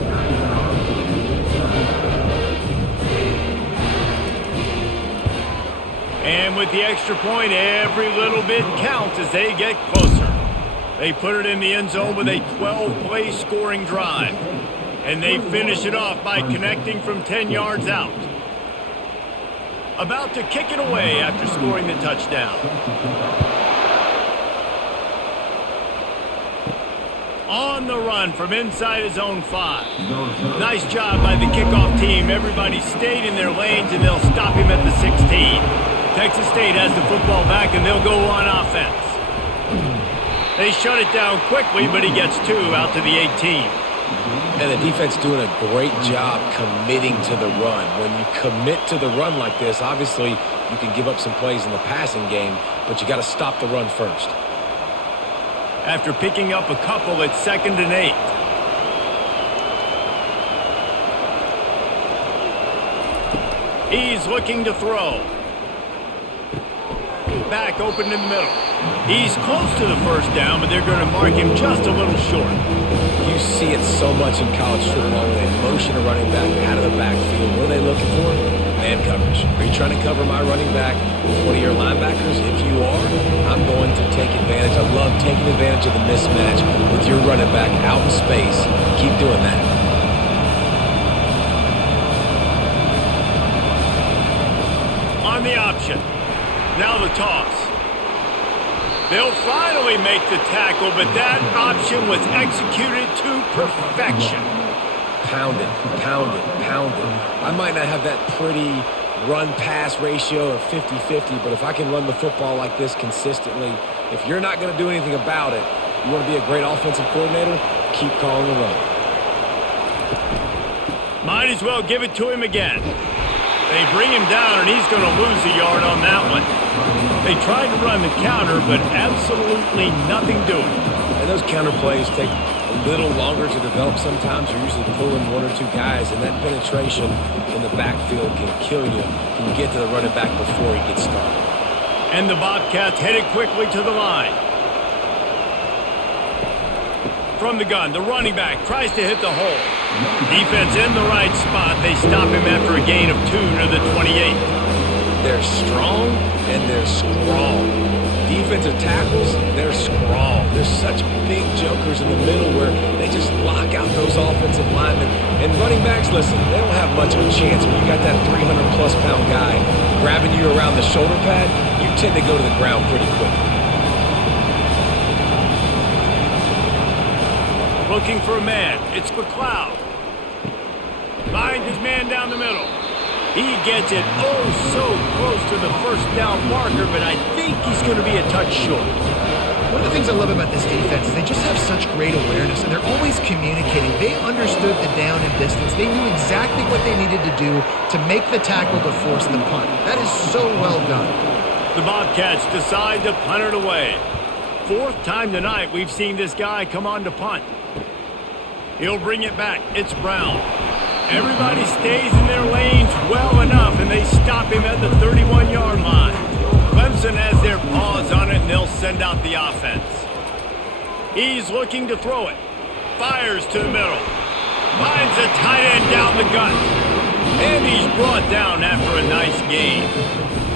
And with the extra point, every little bit counts as they get closer. They put it in the end zone with a 12-play scoring drive. And they finish it off by connecting from 10 yards out. About to kick it away after scoring the touchdown. On the run from inside his own 5. Nice job by the kickoff team. Everybody stayed in their lanes, and they'll stop him at the 16. Texas State has the football back, and they'll go on offense. They shut it down quickly, but he gets 2 out to the 18. And the defense doing a great job committing to the run. When you commit to the run like this, obviously you can give up some plays in the passing game, but you got to stop the run first. After picking up a couple, it's 2nd and 8. He's looking to throw. Back open in the middle. He's close to the first down, but they're going to mark him just a little short. You see it so much in college football when they motion a running back out of the backfield. What are they looking for? Man coverage. Are you trying to cover my running back with one of your linebackers? If you are, I'm going to take advantage. I love taking advantage of the mismatch with your running back out in space. Keep doing that. On the option. Now the toss. They'll finally make the tackle, but that option was executed to perfection. Pound it, pound it, pound it. I might not have that pretty run-pass ratio of 50-50, but if I can run the football like this consistently, if you're not going to do anything about it, you want to be a great offensive coordinator, keep calling the run. Might as well give it to him again. They bring him down, and he's going to lose a yard on that one. They tried to run the counter, but absolutely nothing doing. And those counter plays take a little longer to develop sometimes. You're usually pulling 1 or 2 guys, and that penetration in the backfield can kill you. Can get to the running back before he gets started. And the Bobcats headed quickly to the line. From the gun, the running back tries to hit the hole. Defense in the right spot. They stop him after a gain of 2 to the 28. They're strong and they're strong. Defensive tackles, they're strong. There's such big jokers in the middle where they just lock out those offensive linemen. And running backs, listen, they don't have much of a chance when you got that 300-plus pound guy grabbing you around the shoulder pad. You tend to go to the ground pretty quickly. Looking for a man. It's McLeod. Finds his man down the middle. He gets it so close to the first down marker, but I think he's going to be a touch short. One of the things I love about this defense is they just have such great awareness, and they're always communicating. They understood the down and distance. They knew exactly what they needed to do to make the tackle to force the punt. That is so well done. The Bobcats decide to punt it away. Fourth time tonight we've seen this guy come on to punt. He'll bring it back. It's Brown. Everybody stays in their lanes well enough, and they stop him at the 31-yard line. Clemson has their paws on it, and they'll send out the offense. He's looking to throw it. Fires to the middle. Finds a tight end down the gut. And he's brought down after a nice gain.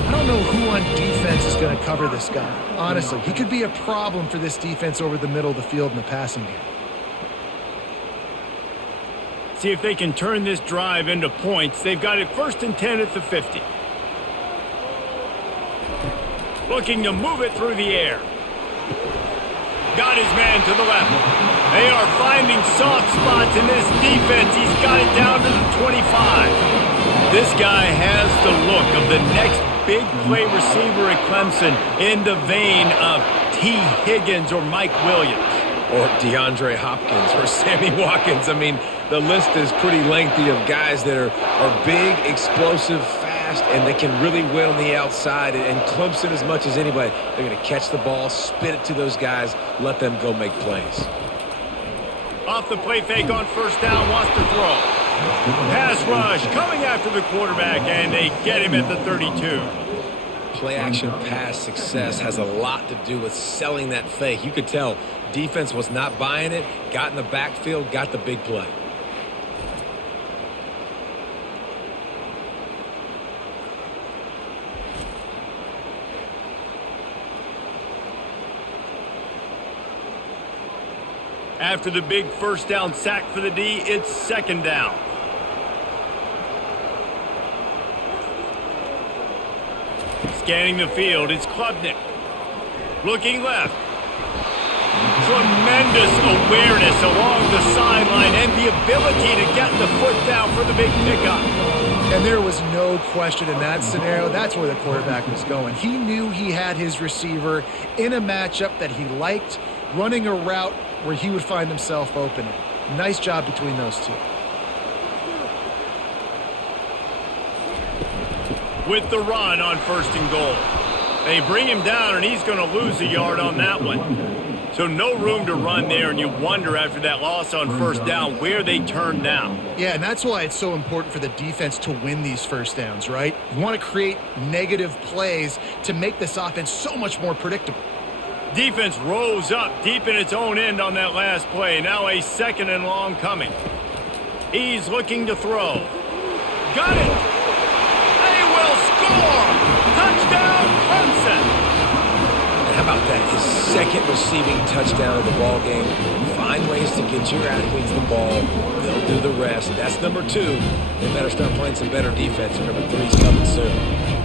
I don't know who on defense is going to cover this guy. Honestly, he could be a problem for this defense over the middle of the field in the passing game. See if they can turn this drive into points. They've got it 1st and 10 at the 50. Looking to move it through the air. Got his man to the left. They are finding soft spots in this defense. He's got it down to the 25. This guy has the look of the next big play receiver at Clemson in the vein of T. Higgins or Mike Williams. Or DeAndre Hopkins or Sammy Watkins. I mean, the list is pretty lengthy of guys that are big, explosive, fast, and they can really win on the outside. And Clemson, as much as anybody, they're going to catch the ball, spit it to those guys, let them go make plays. Off the play fake on 1st down, wants to throw. Pass rush coming after the quarterback, and they get him at the 32. Play-action pass success has a lot to do with selling that fake. You could tell defense was not buying it, got in the backfield, got the big play. After the big 1st down sack for the D, it's 2nd down. Scanning the field, it's Klubnik. Looking left. Tremendous awareness along the sideline and the ability to get the foot down for the big pickup. And there was no question in that scenario. That's where the quarterback was going. He knew he had his receiver in a matchup that he liked, running a route where he would find himself open. Nice job between those two. With the run on 1st and goal. They bring him down, and he's going to lose a yard on that one. So no room to run there, and you wonder after that loss on 1st down where they turn now. Yeah, and that's why it's so important for the defense to win these 1st downs, right? You want to create negative plays to make this offense so much more predictable. Defense rose up deep in its own end on that last play. Now a 2nd and long coming. He's looking to throw. Got it! They will score! Touchdown, Clemson! And how about that? His 2nd receiving touchdown of the ball game. Find ways to get your athletes the ball. They'll do the rest. That's number 2. They better start playing some better defense. Number 3's coming soon.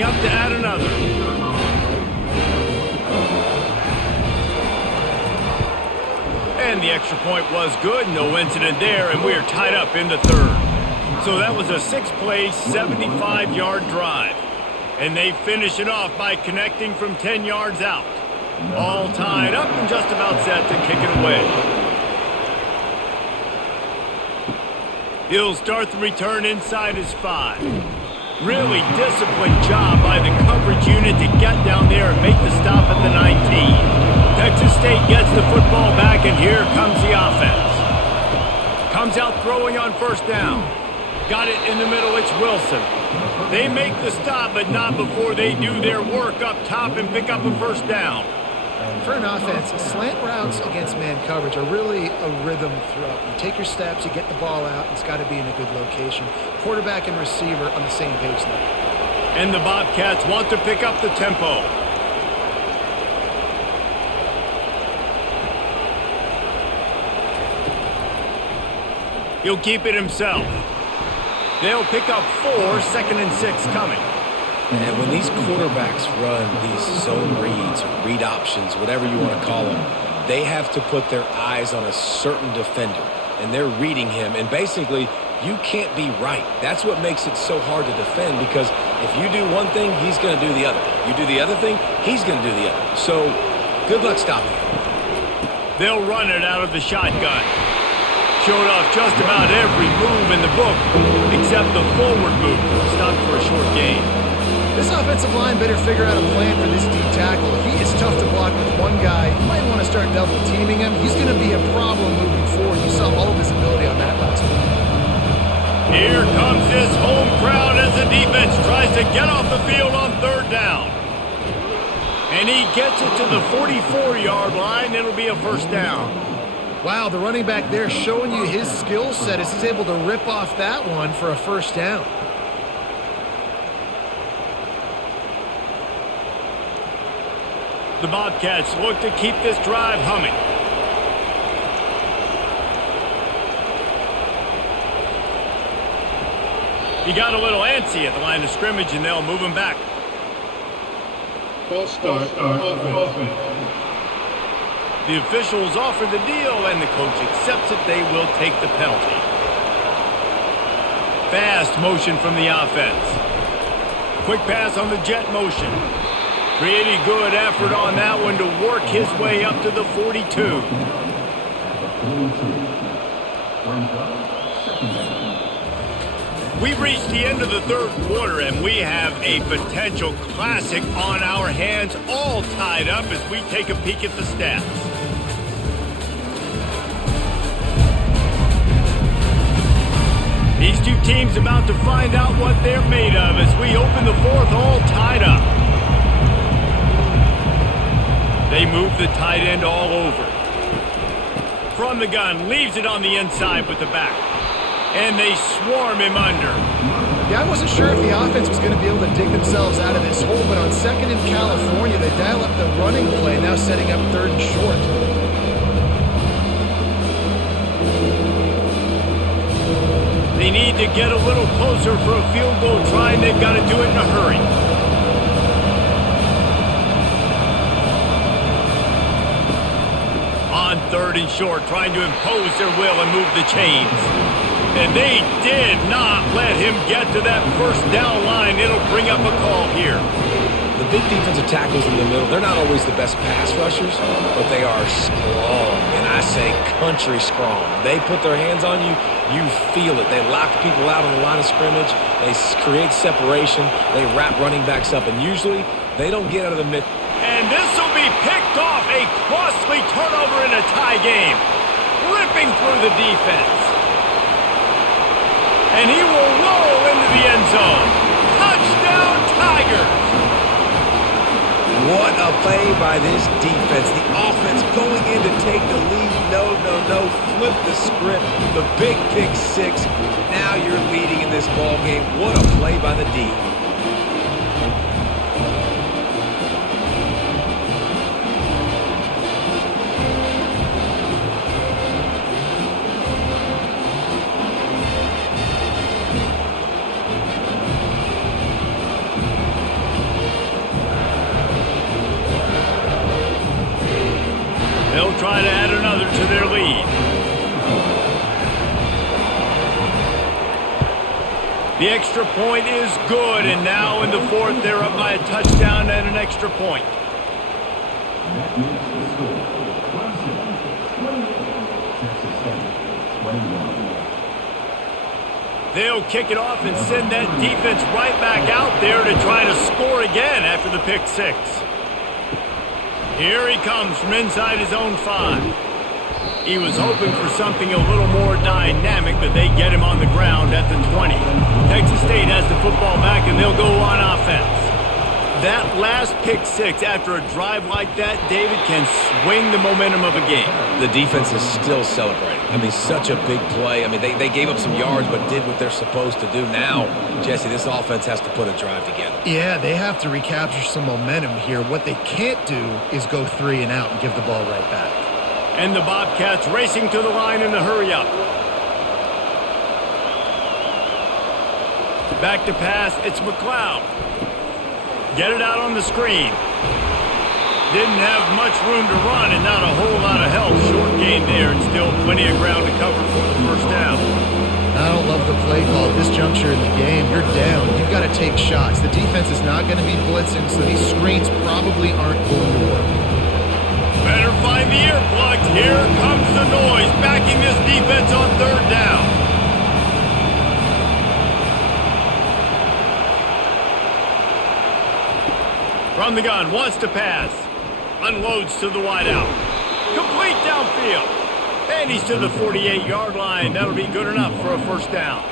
Up to add another. And the extra point was good. No incident there, and we're tied up in the 3rd. So that was a 6-play, 75-yard drive. And they finish it off by connecting from 10 yards out. All tied up and just about set to kick it away. He'll start the return inside his 5. Really disciplined job by the coverage unit to get down there and make the stop at the 19. Texas State gets the football back, and here comes the offense. Comes out throwing on 1st down. Got it in the middle, it's Wilson. They make the stop, but not before they do their work up top and pick up a 1st down. For an offense, slant routes against man coverage are really a rhythm throughout. You take your steps, you get the ball out, it's got to be in a good location. Quarterback and receiver on the same page there. And the Bobcats want to pick up the tempo. He'll keep it himself. They'll pick up 4, 2nd and 6 coming. And when these quarterbacks run these zone reads, or read options, whatever you want to call them, they have to put their eyes on a certain defender, and they're reading him. And basically, you can't be right. That's what makes it so hard to defend, because if you do one thing, he's going to do the other. You do the other thing, he's going to do the other. So, good luck stopping him. They'll run it out of the shotgun. Showed off just about every move in the book, except the forward move. Stopped for a short gain. This offensive line better figure out a plan for this D tackle. He is tough to block with one guy. You might want to start double teaming him. He's going to be a problem moving forward. You saw all of his ability on that last one. Here comes this home crowd as the defense tries to get off the field on 3rd down. And he gets it to the 44-yard line. It'll be a 1st down. Wow, the running back there showing you his skill set as he's able to rip off that one for a 1st down. The Bobcats look to keep this drive humming. He got a little antsy at the line of scrimmage, and they'll move him back. False start, offense. The officials offer the deal, and the coach accepts it. They will take the penalty. Fast motion from the offense. Quick pass on the jet motion. Pretty good effort on that one to work his way up to the 42. We've reached the end of the 3rd quarter, and we have a potential classic on our hands, all tied up as we take a peek at the stats. These two teams about to find out what they're made of as we open the 4th all tied up. They move the tight end all over. From the gun, leaves it on the inside with the back. And they swarm him under. Yeah, I wasn't sure if the offense was going to be able to dig themselves out of this hole, but on 2nd in California, they dial up the running play, now setting up 3rd and short. They need to get a little closer for a field goal try, and they've got to do it in a hurry. On 3rd and short, trying to impose their will and move the chains. And they did not let him get to that 1st down line. It'll bring up a call here. The big defensive tackles in the middle, they're not always the best pass rushers, but they are strong, and I say country strong. They put their hands on you, you feel it. They lock people out on the line of scrimmage. They create separation. They wrap running backs up, and usually they don't get out of the mid. And this will be picked off. A costly turnover in a tie game. Ripping through the defense. And he will roll into the end zone. Touchdown, Tigers! What a play by this defense. The offense going in to take the lead. No. Flip the script. The big pick 6. Now you're leading in this ball game. What a play by the D. They'll try to add another to their lead. The extra point is good, and now in the 4th, they're up by a touchdown and an extra point. They'll kick it off and send that defense right back out there to try to score again after the pick 6. Here he comes from inside his own 5. He was hoping for something a little more dynamic, but they get him on the ground at the 20. Texas State has the football back, and they'll go on offense. That last pick 6 after a drive like that, David, can swing the momentum of a game. The defense is still celebrating. I mean, such a big play. I mean, they gave up some yards but did what they're supposed to do. Now, Jesse, this offense has to put a drive together. Yeah, they have to recapture some momentum here. What they can't do is go 3 and out and give the ball right back. And the Bobcats racing to the line in the hurry up. Back to pass, it's McLeod. Get it out on the screen. Didn't have much room to run and not a whole lot of help. Short gain there and still plenty of ground to cover for the first down. I don't love the play call at this juncture in the game. You're down. You've got to take shots. The defense is not going to be blitzing, so these screens probably aren't going to work. Better find the earplugs. Here comes the noise, backing this defense on third down. From the gun, wants to pass. Unloads to the wideout. Complete downfield. And he's to the 48-yard line. That'll be good enough for a first down.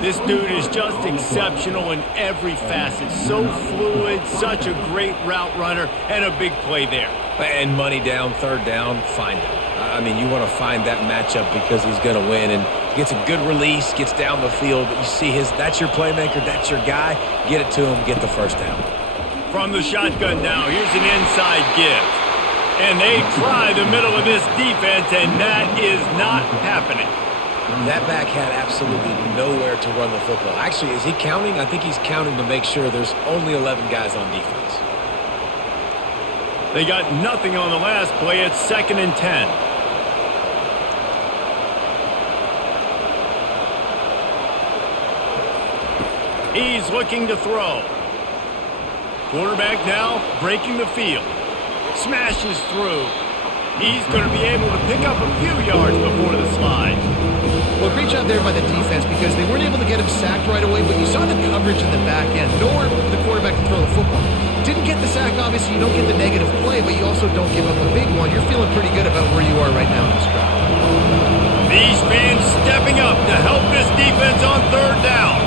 This dude is just exceptional in every facet. So fluid, such a great route runner, and a big play there. And money down, third down, find him. I mean, you want to find that matchup because he's going to win. And he gets a good release, gets down the field. But you see that's your playmaker, that's your guy. Get it to him, get the first down. From the shotgun now, here's an inside give. And they try the middle of this defense, and that is not happening. That back had absolutely nowhere to run the football. Actually, is he counting? I think he's counting to make sure there's only 11 guys on defense. They got nothing on the last play. It's 2nd and 10. He's looking to throw. Quarterback now breaking the field. Smashes through. He's going to be able to pick up a few yards before the slide. Well, great job there by the defense because they weren't able to get him sacked right away, but you saw the coverage in the back end. Nowhere for the quarterback to throw the football. Didn't get the sack, obviously. You don't get the negative play, but you also don't give up a big one. You're feeling pretty good about where you are right now in this drive. These fans stepping up to help this defense on third down.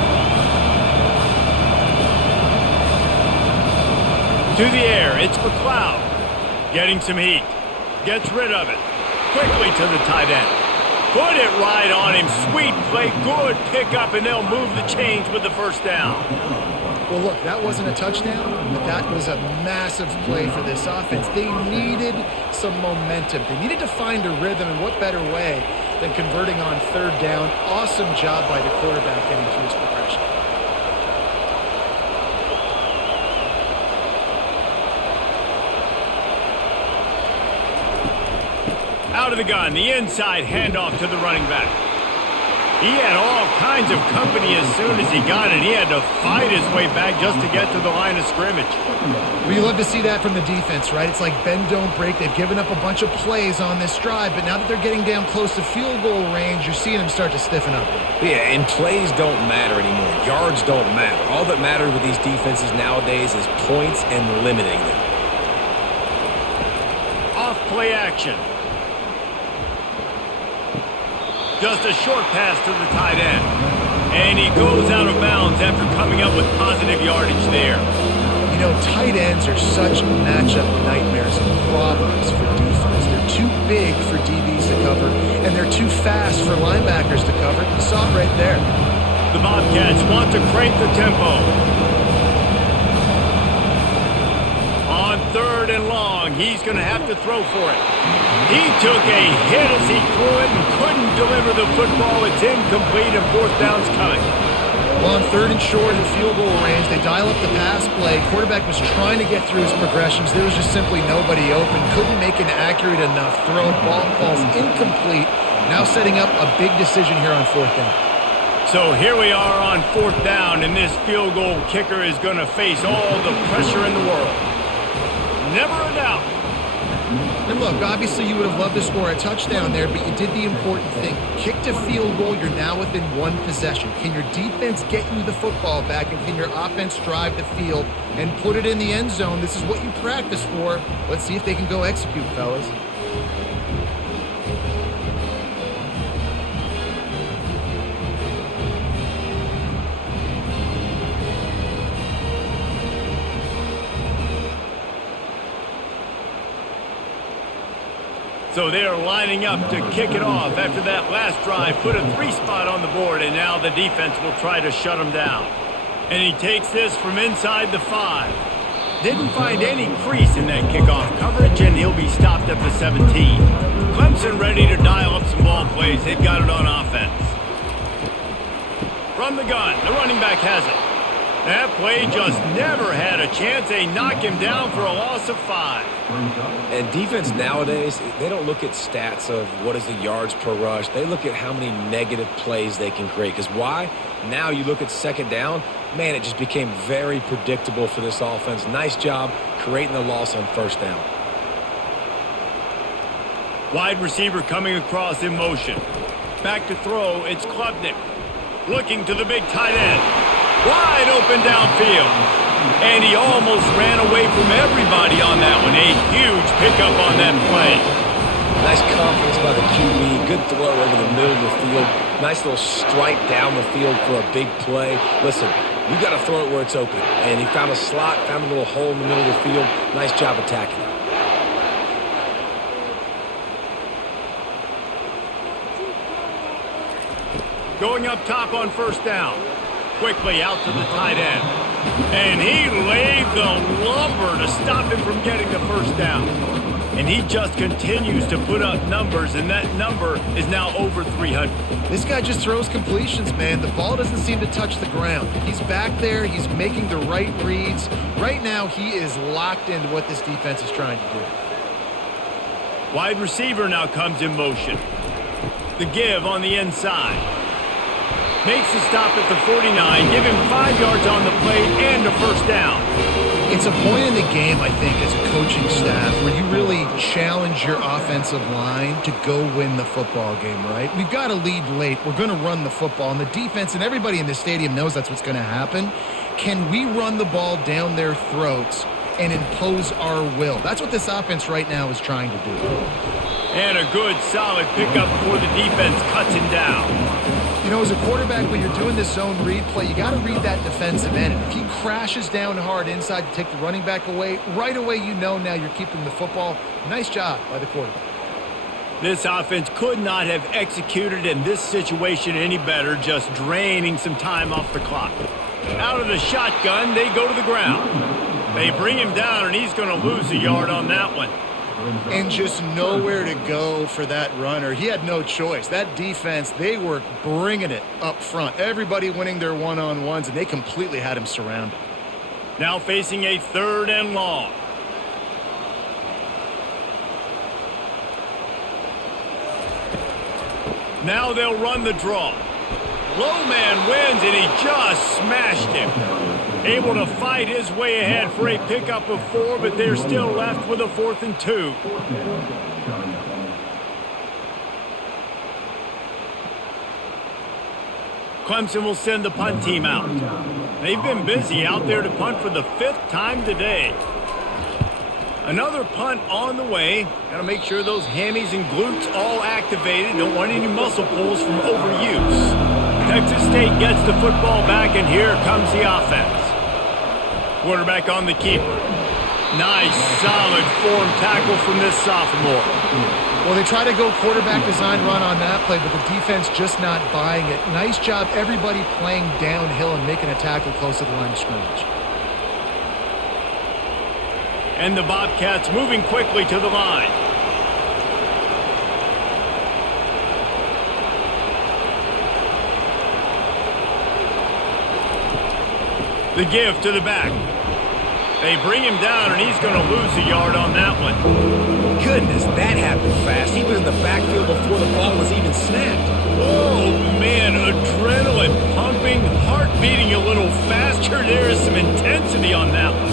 To the air, it's McLeod. Getting some heat. Gets rid of it. Quickly to the tight end. Put it right on him. Sweet play. Good pickup, and they'll move the chains with the first down. Well, look, that wasn't a touchdown, but that was a massive play for this offense. They needed some momentum. They needed to find a rhythm, and what better way than converting on third down. Awesome job by the quarterback getting through his progression. Out of the gun, the inside handoff to the running back. He had all kinds of company as soon as he got it. He had to fight his way back just to get to the line of scrimmage. Well, you love to see that from the defense, right? It's like bend, don't break. They've given up a bunch of plays on this drive, but now that they're getting down close to field goal range, you're seeing them start to stiffen up. Yeah, and plays don't matter anymore. Yards don't matter. All that matters with these defenses nowadays is points and limiting them. Off play action. Just a short pass to the tight end. And he goes out of bounds after coming up with positive yardage there. You know, tight ends are such matchup nightmares and problems for defense. They're too big for DBs to cover, and they're too fast for linebackers to cover. You saw it right there. The Bobcats want to crank the tempo. On third and long, he's going to have to throw for it. He took a hit as he threw it and couldn't deliver the football. It's incomplete and fourth down's coming. Well, on third and short and field goal range, they dial up the pass play. Quarterback was trying to get through his progressions. There was just simply nobody open. Couldn't make an accurate enough throw. Ball falls incomplete. Now setting up a big decision here on fourth down. So here we are on fourth down, and this field goal kicker is going to face all the pressure in the world. Never a doubt. And look, obviously you would have loved to score a touchdown there, but you did the important thing. Kicked a field goal, you're now within one possession. Can your defense get you the football back, and can your offense drive the field and put it in the end zone? This is what you practice for. Let's see if they can go execute, fellas. So they're lining up to kick it off after that last drive. Put a 3-spot on the board, and now the defense will try to shut him down. And he takes this from inside the 5. Didn't find any crease in that kickoff coverage, and he'll be stopped at the 17. Clemson ready to dial up some ball plays. They've got it on offense. From the gun, the running back has it. That play just never had a chance. They knock him down for a loss of 5. And defense nowadays, they don't look at stats of what is the yards per rush. They look at how many negative plays they can create. Because why? Now you look at second down, man, it just became very predictable for this offense. Nice job creating the loss on first down. Wide receiver coming across in motion. Back to throw, it's Klubnik. Looking to the big tight end. Wide open downfield. And he almost ran away from everybody on that one. A huge pickup on that play. Nice confidence by the QB. Good throw over the middle of the field. Nice little stripe down the field for a big play. Listen, you got to throw it where it's open. And he found a slot, found a little hole in the middle of the field. Nice job attacking it. Going up top on first down. Quickly out to the tight end. And he laid the lumber to stop him from getting the first down. And he just continues to put up numbers, and that number is now over 300. This guy just throws completions, man. The ball doesn't seem to touch the ground. He's back there. He's making the right reads. Right now, he is locked into what this defense is trying to do. Wide receiver now comes in motion. The give on the inside. Makes the stop at the 49, give him 5 yards on the play and a first down. It's a point in the game, I think, as a coaching staff where you really challenge your offensive line to go win the football game, right? We've got to lead late. We're going to run the football, and the defense and everybody in the stadium knows that's what's going to happen. Can we run the ball down their throats and impose our will? That's what this offense right now is trying to do. And a good, solid pickup before the defense cuts him down. You know, as a quarterback, when you're doing this zone read play, you got to read that defensive end. And if he crashes down hard inside to take the running back away, right away you know now you're keeping the football. Nice job by the quarterback. This offense could not have executed in this situation any better, just draining some time off the clock. Out of the shotgun, they go to the ground. They bring him down, and he's going to lose a yard on that one. And just nowhere to go for that runner. He had no choice. That defense, they were bringing it up front. Everybody winning their one-on-ones, and they completely had him surrounded. Now facing a 3rd and long. Now they'll run the draw. Low man wins, and he just smashed him. Able to fight his way ahead for a pickup of 4, but they're still left with a 4th and 2. Clemson will send the punt team out. They've been busy out there to punt for the 5th time today. Another punt on the way. Got to make sure those hammies and glutes all activated. Don't want any muscle pulls from overuse. Texas State gets the football back, and here comes the offense. Quarterback on the keeper. Nice, solid form tackle from this sophomore. Well, they try to go quarterback design run on that play, but the defense just not buying it. Nice job, everybody playing downhill and making a tackle close to the line of scrimmage. And the Bobcats moving quickly to the line. The give to the back. They bring him down, and he's going to lose a yard on that one. Goodness, that happened fast. He was in the backfield before the ball was even snapped. Oh, man, adrenaline pumping, heart beating a little faster. There is some intensity on that one.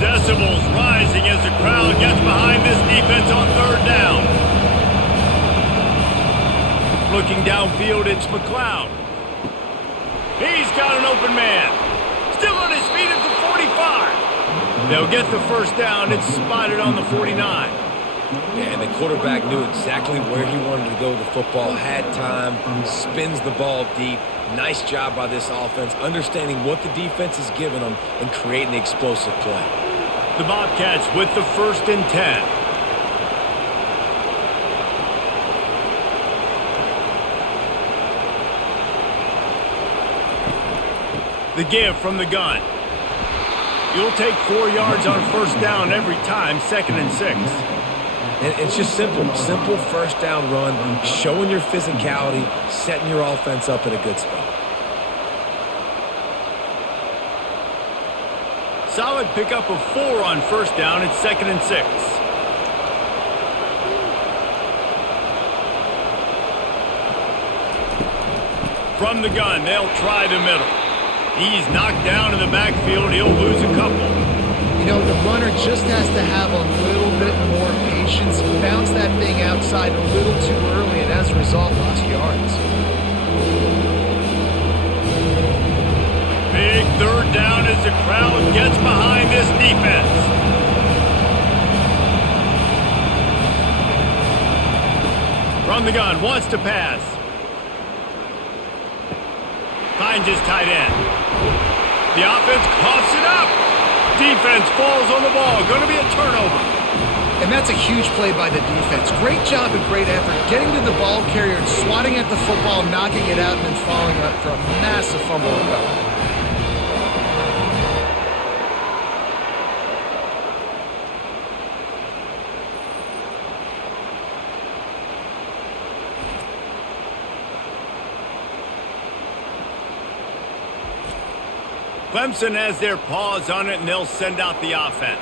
Decibels rising as the crowd gets behind this defense on 3rd down. Looking downfield, it's McLeod. He's got an open man. Still on his feet at the 45. They'll get the first down. It's spotted on the 49. And the quarterback knew exactly where he wanted to go with the football, had time, spins the ball deep. Nice job by this offense, understanding what the defense is giving them and creating the explosive play. The Bobcats with the 1st and 10. The give from the gun. You'll take 4 yards on first down every time, 2nd and 6. And it's just simple. Simple first down run, showing your physicality, setting your offense up in a good spot. solid pickup of 4 on first down. It's 2nd and 6. From the gun, they'll try the middle. He's knocked down in the backfield. He'll lose a couple. You know, the runner just has to have a little bit more patience. He bounced that thing outside a little too early, and as a result, lost yards. Big 3rd down as the crowd gets behind this defense. From the gun, wants to pass. Finds his tight end. The offense coughs it up. Defense falls on the ball. Going to be a turnover. And that's a huge play by the defense. Great job and great effort getting to the ball carrier and swatting at the football, knocking it out, and then following up for a massive fumble recovery. Clemson has their paws on it, and they'll send out the offense.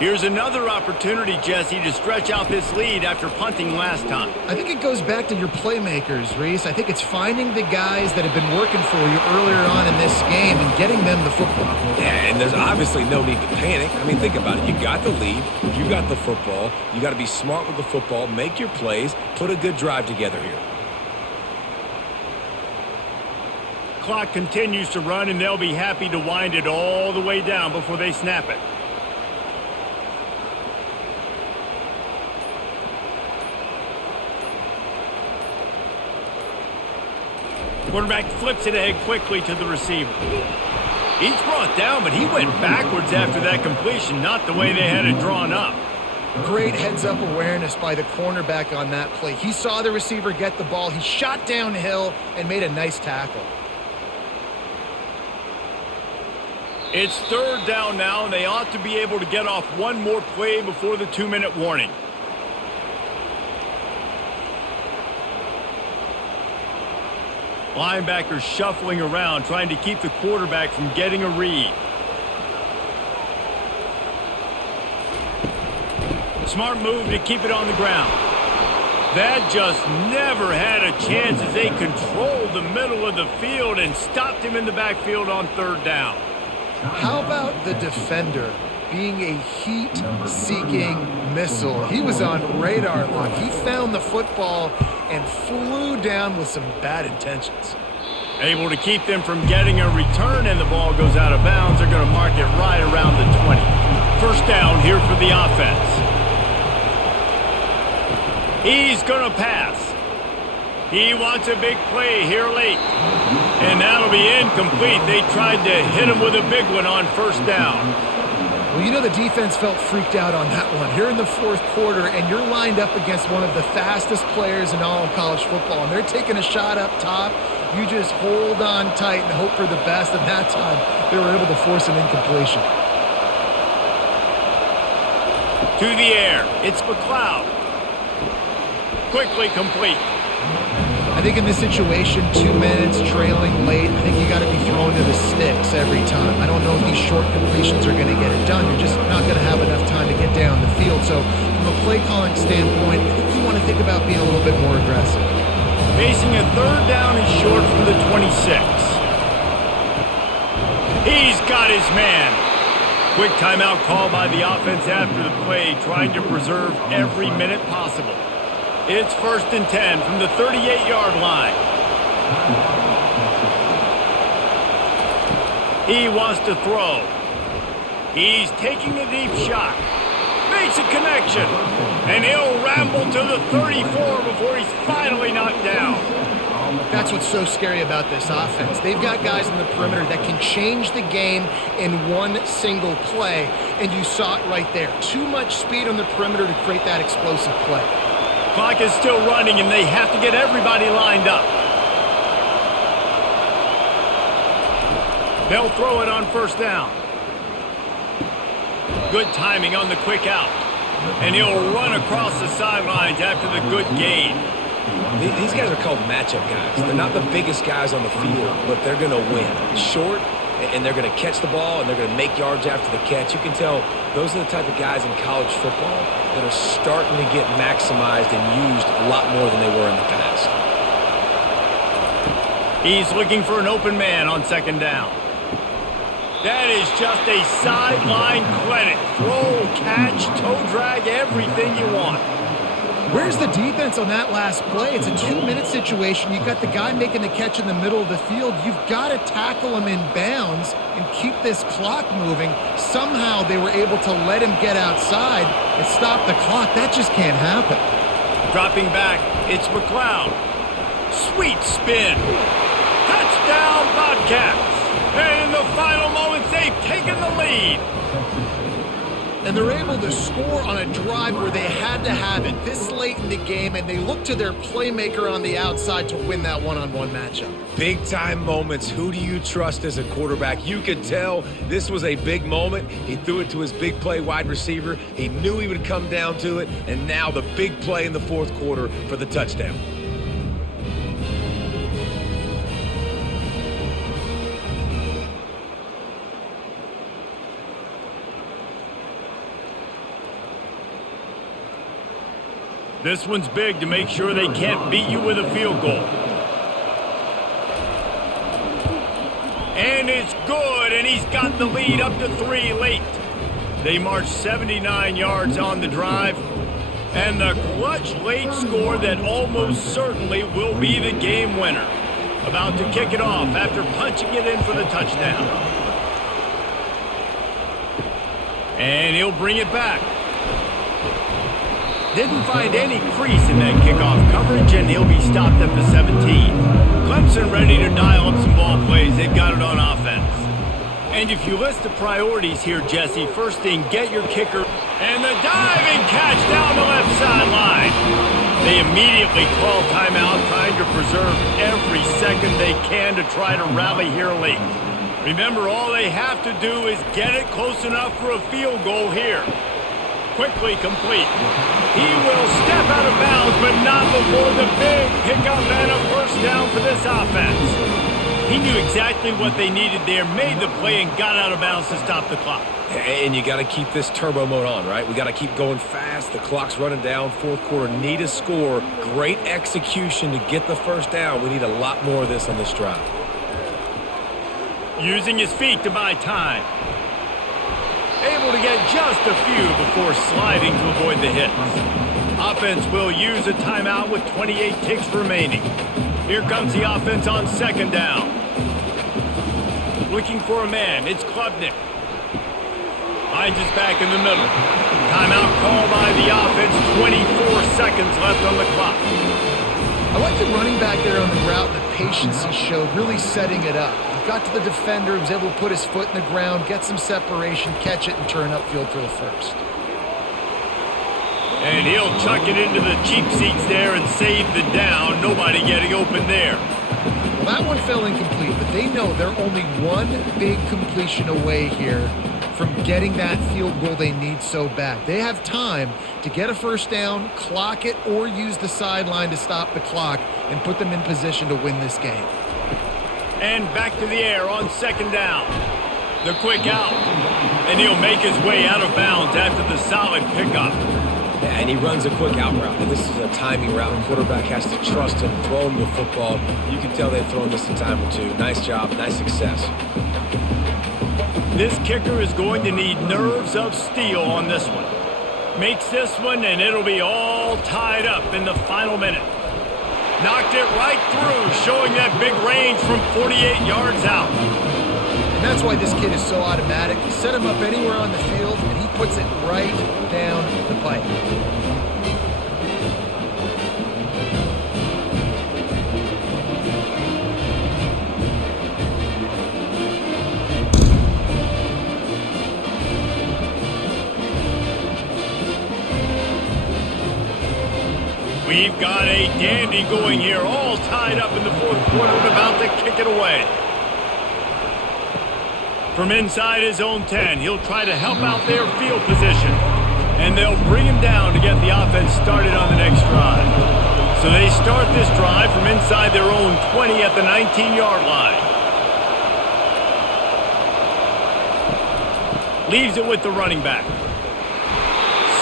Here's another opportunity, Jesse, to stretch out this lead after punting last time. I think it goes back to your playmakers, Reese. I think it's finding the guys that have been working for you earlier on in this game and getting them the football. Yeah, and there's obviously no need to panic. I mean, think about it. You got the lead. You got the football. You got to be smart with the football, make your plays, put a good drive together here. Clock continues to run, and they'll be happy to wind it all the way down before they snap it. Quarterback flips it ahead quickly to the receiver. He's brought down, but he went backwards after that completion, not the way they had it drawn up. Great heads-up awareness by the cornerback on that play. He saw the receiver get the ball. He shot downhill and made a nice tackle. It's 3rd down now, and they ought to be able to get off one more play before the 2-minute warning. Linebackers shuffling around, trying to keep the quarterback from getting a read. Smart move to keep it on the ground. That just never had a chance as they controlled the middle of the field and stopped him in the backfield on 3rd down. How about the defender being a heat-seeking missile? He was on radar lock. He found the football and flew down with some bad intentions. Able to keep them from getting a return, and the ball goes out of bounds. They're going to mark it right around the 20. 1st down here for the offense. He's going to pass. He wants a big play here late. And that'll be incomplete. They tried to hit him with a big one on 1st down. Well, you know the defense felt freaked out on that one. You're in the 4th quarter, and you're lined up against one of the fastest players in all of college football, and they're taking a shot up top. You just hold on tight and hope for the best, and that time they were able to force an incompletion. To the air. It's McLeod. Quickly complete. I think in this situation, 2 minutes, trailing late, I think you got to be thrown to the sticks every time. I don't know if these short completions are going to get it done. You're just not going to have enough time to get down the field. So from a play calling standpoint, I think you want to think about being a little bit more aggressive. Facing a 3rd down and short from the 26. He's got his man. Quick timeout call by the offense after the play, trying to preserve every minute possible. It's 1st and 10 from the 38-yard line. He wants to throw. He's taking a deep shot. Makes a connection. And he'll ramble to the 34 before he's finally knocked down. That's what's so scary about this offense. They've got guys in the perimeter that can change the game in one single play, and you saw it right there. Too much speed on the perimeter to create that explosive play. Clock is still running, and they have to get everybody lined up. They'll throw it on 1st down. Good timing on the quick out. And he'll run across the sidelines after the good gain. These guys are called matchup guys. They're not the biggest guys on the field, but they're going to win. Short and they're going to catch the ball, and they're going to make yards after the catch. You can tell those are the type of guys in college football that are starting to get maximized and used a lot more than they were in the past. He's looking for an open man on second down. That is just a sideline clinic. Throw, catch, toe drag, everything you want. Where's the defense on that last play? It's a 2-minute situation. You've got the guy making the catch in the middle of the field. You've got to tackle him in bounds and keep this clock moving. Somehow they were able to let him get outside and stop the clock. That just can't happen. Dropping back, it's McLeod. Sweet spin. Touchdown, Bobcats. And in the final moments, they've taken the lead. And they're able to score on a drive where they had to have it this late in the game, and they look to their playmaker on the outside to win that one-on-one matchup. Big-time moments. Who do you trust as a quarterback? You could tell this was a big moment. He threw it to his big play wide receiver. He knew he would come down to it, and now the big play in the fourth quarter for the touchdown. This one's big to make sure they can't beat you with a field goal. And it's good, and he's got the lead up to 3 late. They march 79 yards on the drive, and the clutch late score that almost certainly will be the game winner. About to kick it off after punching it in for the touchdown. And he'll bring it back. Didn't find any crease in that kickoff coverage, and he'll be stopped at the 17. Clemson ready to dial up some ball plays. They've got it on offense. And if you list the priorities here, Jesse, first thing, get your kicker. And the diving catch down the left sideline. They immediately call timeout, trying to preserve every second they can to try to rally here late. Remember, all they have to do is get it close enough for a field goal here. Quickly complete. He will step out of bounds, but not before the big pickup and a first down for this offense. He knew exactly what they needed there, made the play, and got out of bounds to stop the clock. And you got to keep this turbo mode on, right? We got to keep going fast. The clock's running down. Fourth quarter, need a score. Great execution to get the first down. We need a lot more of this on this drive. Using his feet to buy time. Able to get just a few before sliding to avoid the hits. Offense will use a timeout with 28 ticks remaining. Here comes the offense on second down. Looking for a man, it's Klubnik. Finds his back in the middle. Timeout called by the offense, 24 seconds left on the clock. I like the running back there on the route and the patience he showed, really setting it up. Got to the defender, was able to put his foot in the ground, get some separation, catch it, and turn upfield for the first. And he'll chuck it into the cheap seats there and save the down. Nobody getting open there. Well, that one fell incomplete, but they know they're only one big completion away here from getting that field goal they need so bad. They have time to get a first down, clock it, or use the sideline to stop the clock and put them in position to win this game. And back to the air on second down. The quick out. And he'll make his way out of bounds after the solid pickup. Yeah, and he runs a quick out route. And this is a timing route. The quarterback has to trust him, throw him the football. You can tell they've thrown this a time or two. Nice job, nice success. This kicker is going to need nerves of steel on this one. Makes this one, and it'll be all tied up in the final minute. Knocked it right through, showing that big range from 48 yards out. And that's why this kid is so automatic. You set him up anywhere on the field, and he puts it right down the pipe. We've got a dandy going here, all tied up in the fourth quarter and about to kick it away. From inside his own 10, he'll try to help out their field position. And they'll bring him down to get the offense started on the next drive. So they start this drive from inside their own 20 at the 19-yard line. Leaves it with the running back.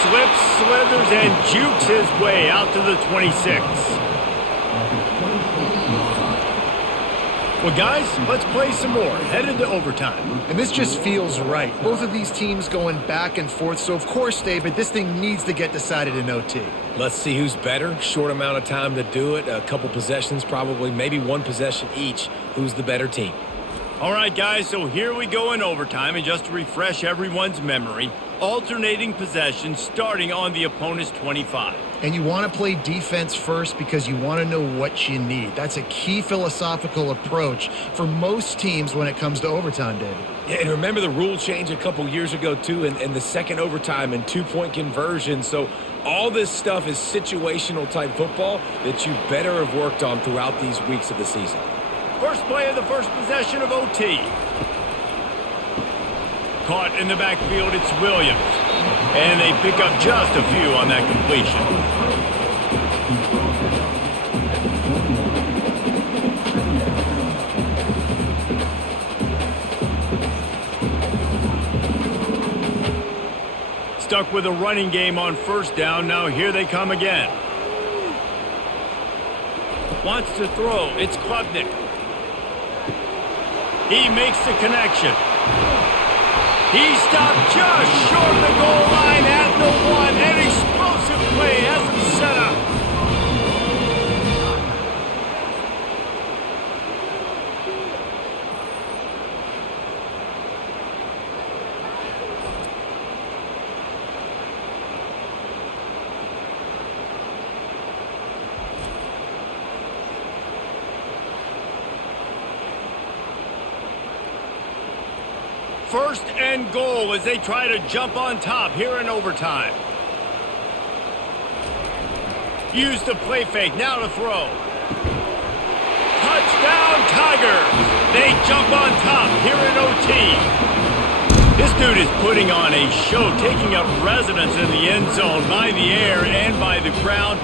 Slips, slithers, and jukes his way out to the 26. Well, guys, let's play some more. Headed to overtime. And this just feels right. Both of these teams going back and forth. So, of course, David, this thing needs to get decided in OT. Let's see who's better. Short amount of time to do it. A couple possessions probably, maybe one possession each. Who's the better team? All right, guys, so here we go in overtime. And just to refresh everyone's memory, alternating possessions starting on the opponent's 25. And you want to play defense first because you want to know what you need. That's a key philosophical approach for most teams when it comes to overtime, David. Yeah, and remember the rule change a couple years ago, too, in the second overtime and two-point conversion. So all this stuff is situational type football that you better have worked on throughout these weeks of the season. First play of the first possession of OT. Caught in the backfield, it's Williams. And they pick up just a few on that completion. Stuck with a running game on first down. Now here they come again. Wants to throw. It's Klubnik. He makes the connection. He stopped just short of the goal line at the 1. An explosive play has him set up. First and goal as they try to jump on top here in overtime. Use the play fake, now to throw. Touchdown Tigers! They jump on top here in OT. This dude is putting on a show, taking up residence in the end zone by the air and by the ground,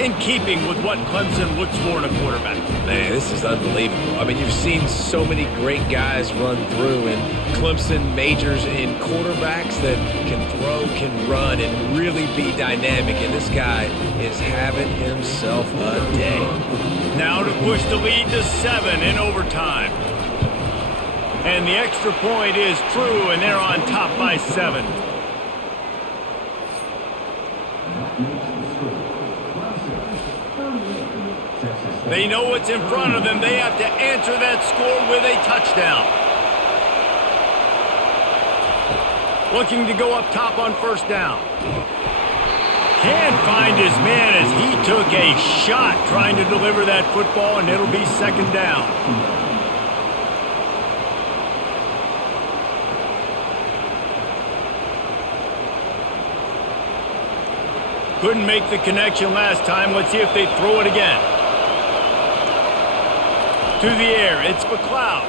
in keeping with what Clemson looks for in a quarterback. Man, this is unbelievable. I mean, you've seen so many great guys run through, and Clemson majors in quarterbacks that can throw, can run, and really be dynamic. And this guy is having himself a day. Now to push the lead to 7 in overtime. And the extra point is true, and they're on top by 7. They know what's in front of them. They have to answer that score with a touchdown. Looking to go up top on first down. Can't find his man as he took a shot trying to deliver that football, and it'll be second down. Couldn't make the connection last time. Let's see if they throw it again. To the air, it's McLeod.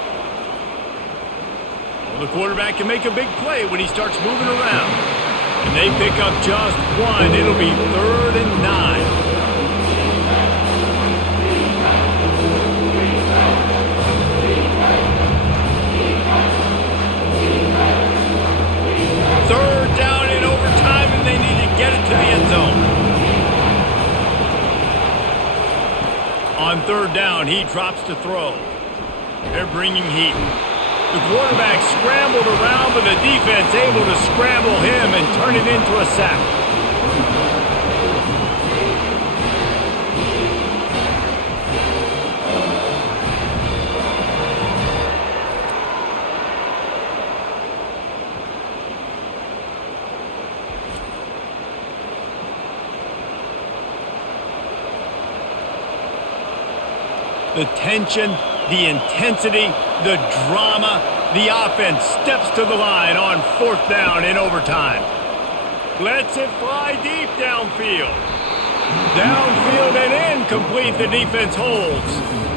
Well, the quarterback can make a big play when he starts moving around. And they pick up just 1. It'll be 3rd and 9. Third down in overtime, and they need to get it to the end zone. On third down, he drops to throw. They're bringing heat. The quarterback scrambled around, but the defense able to scramble him and turn it into a sack. The tension, the intensity, the drama, the offense steps to the line on fourth down in overtime. Lets it fly deep downfield. Downfield and incomplete, the defense holds.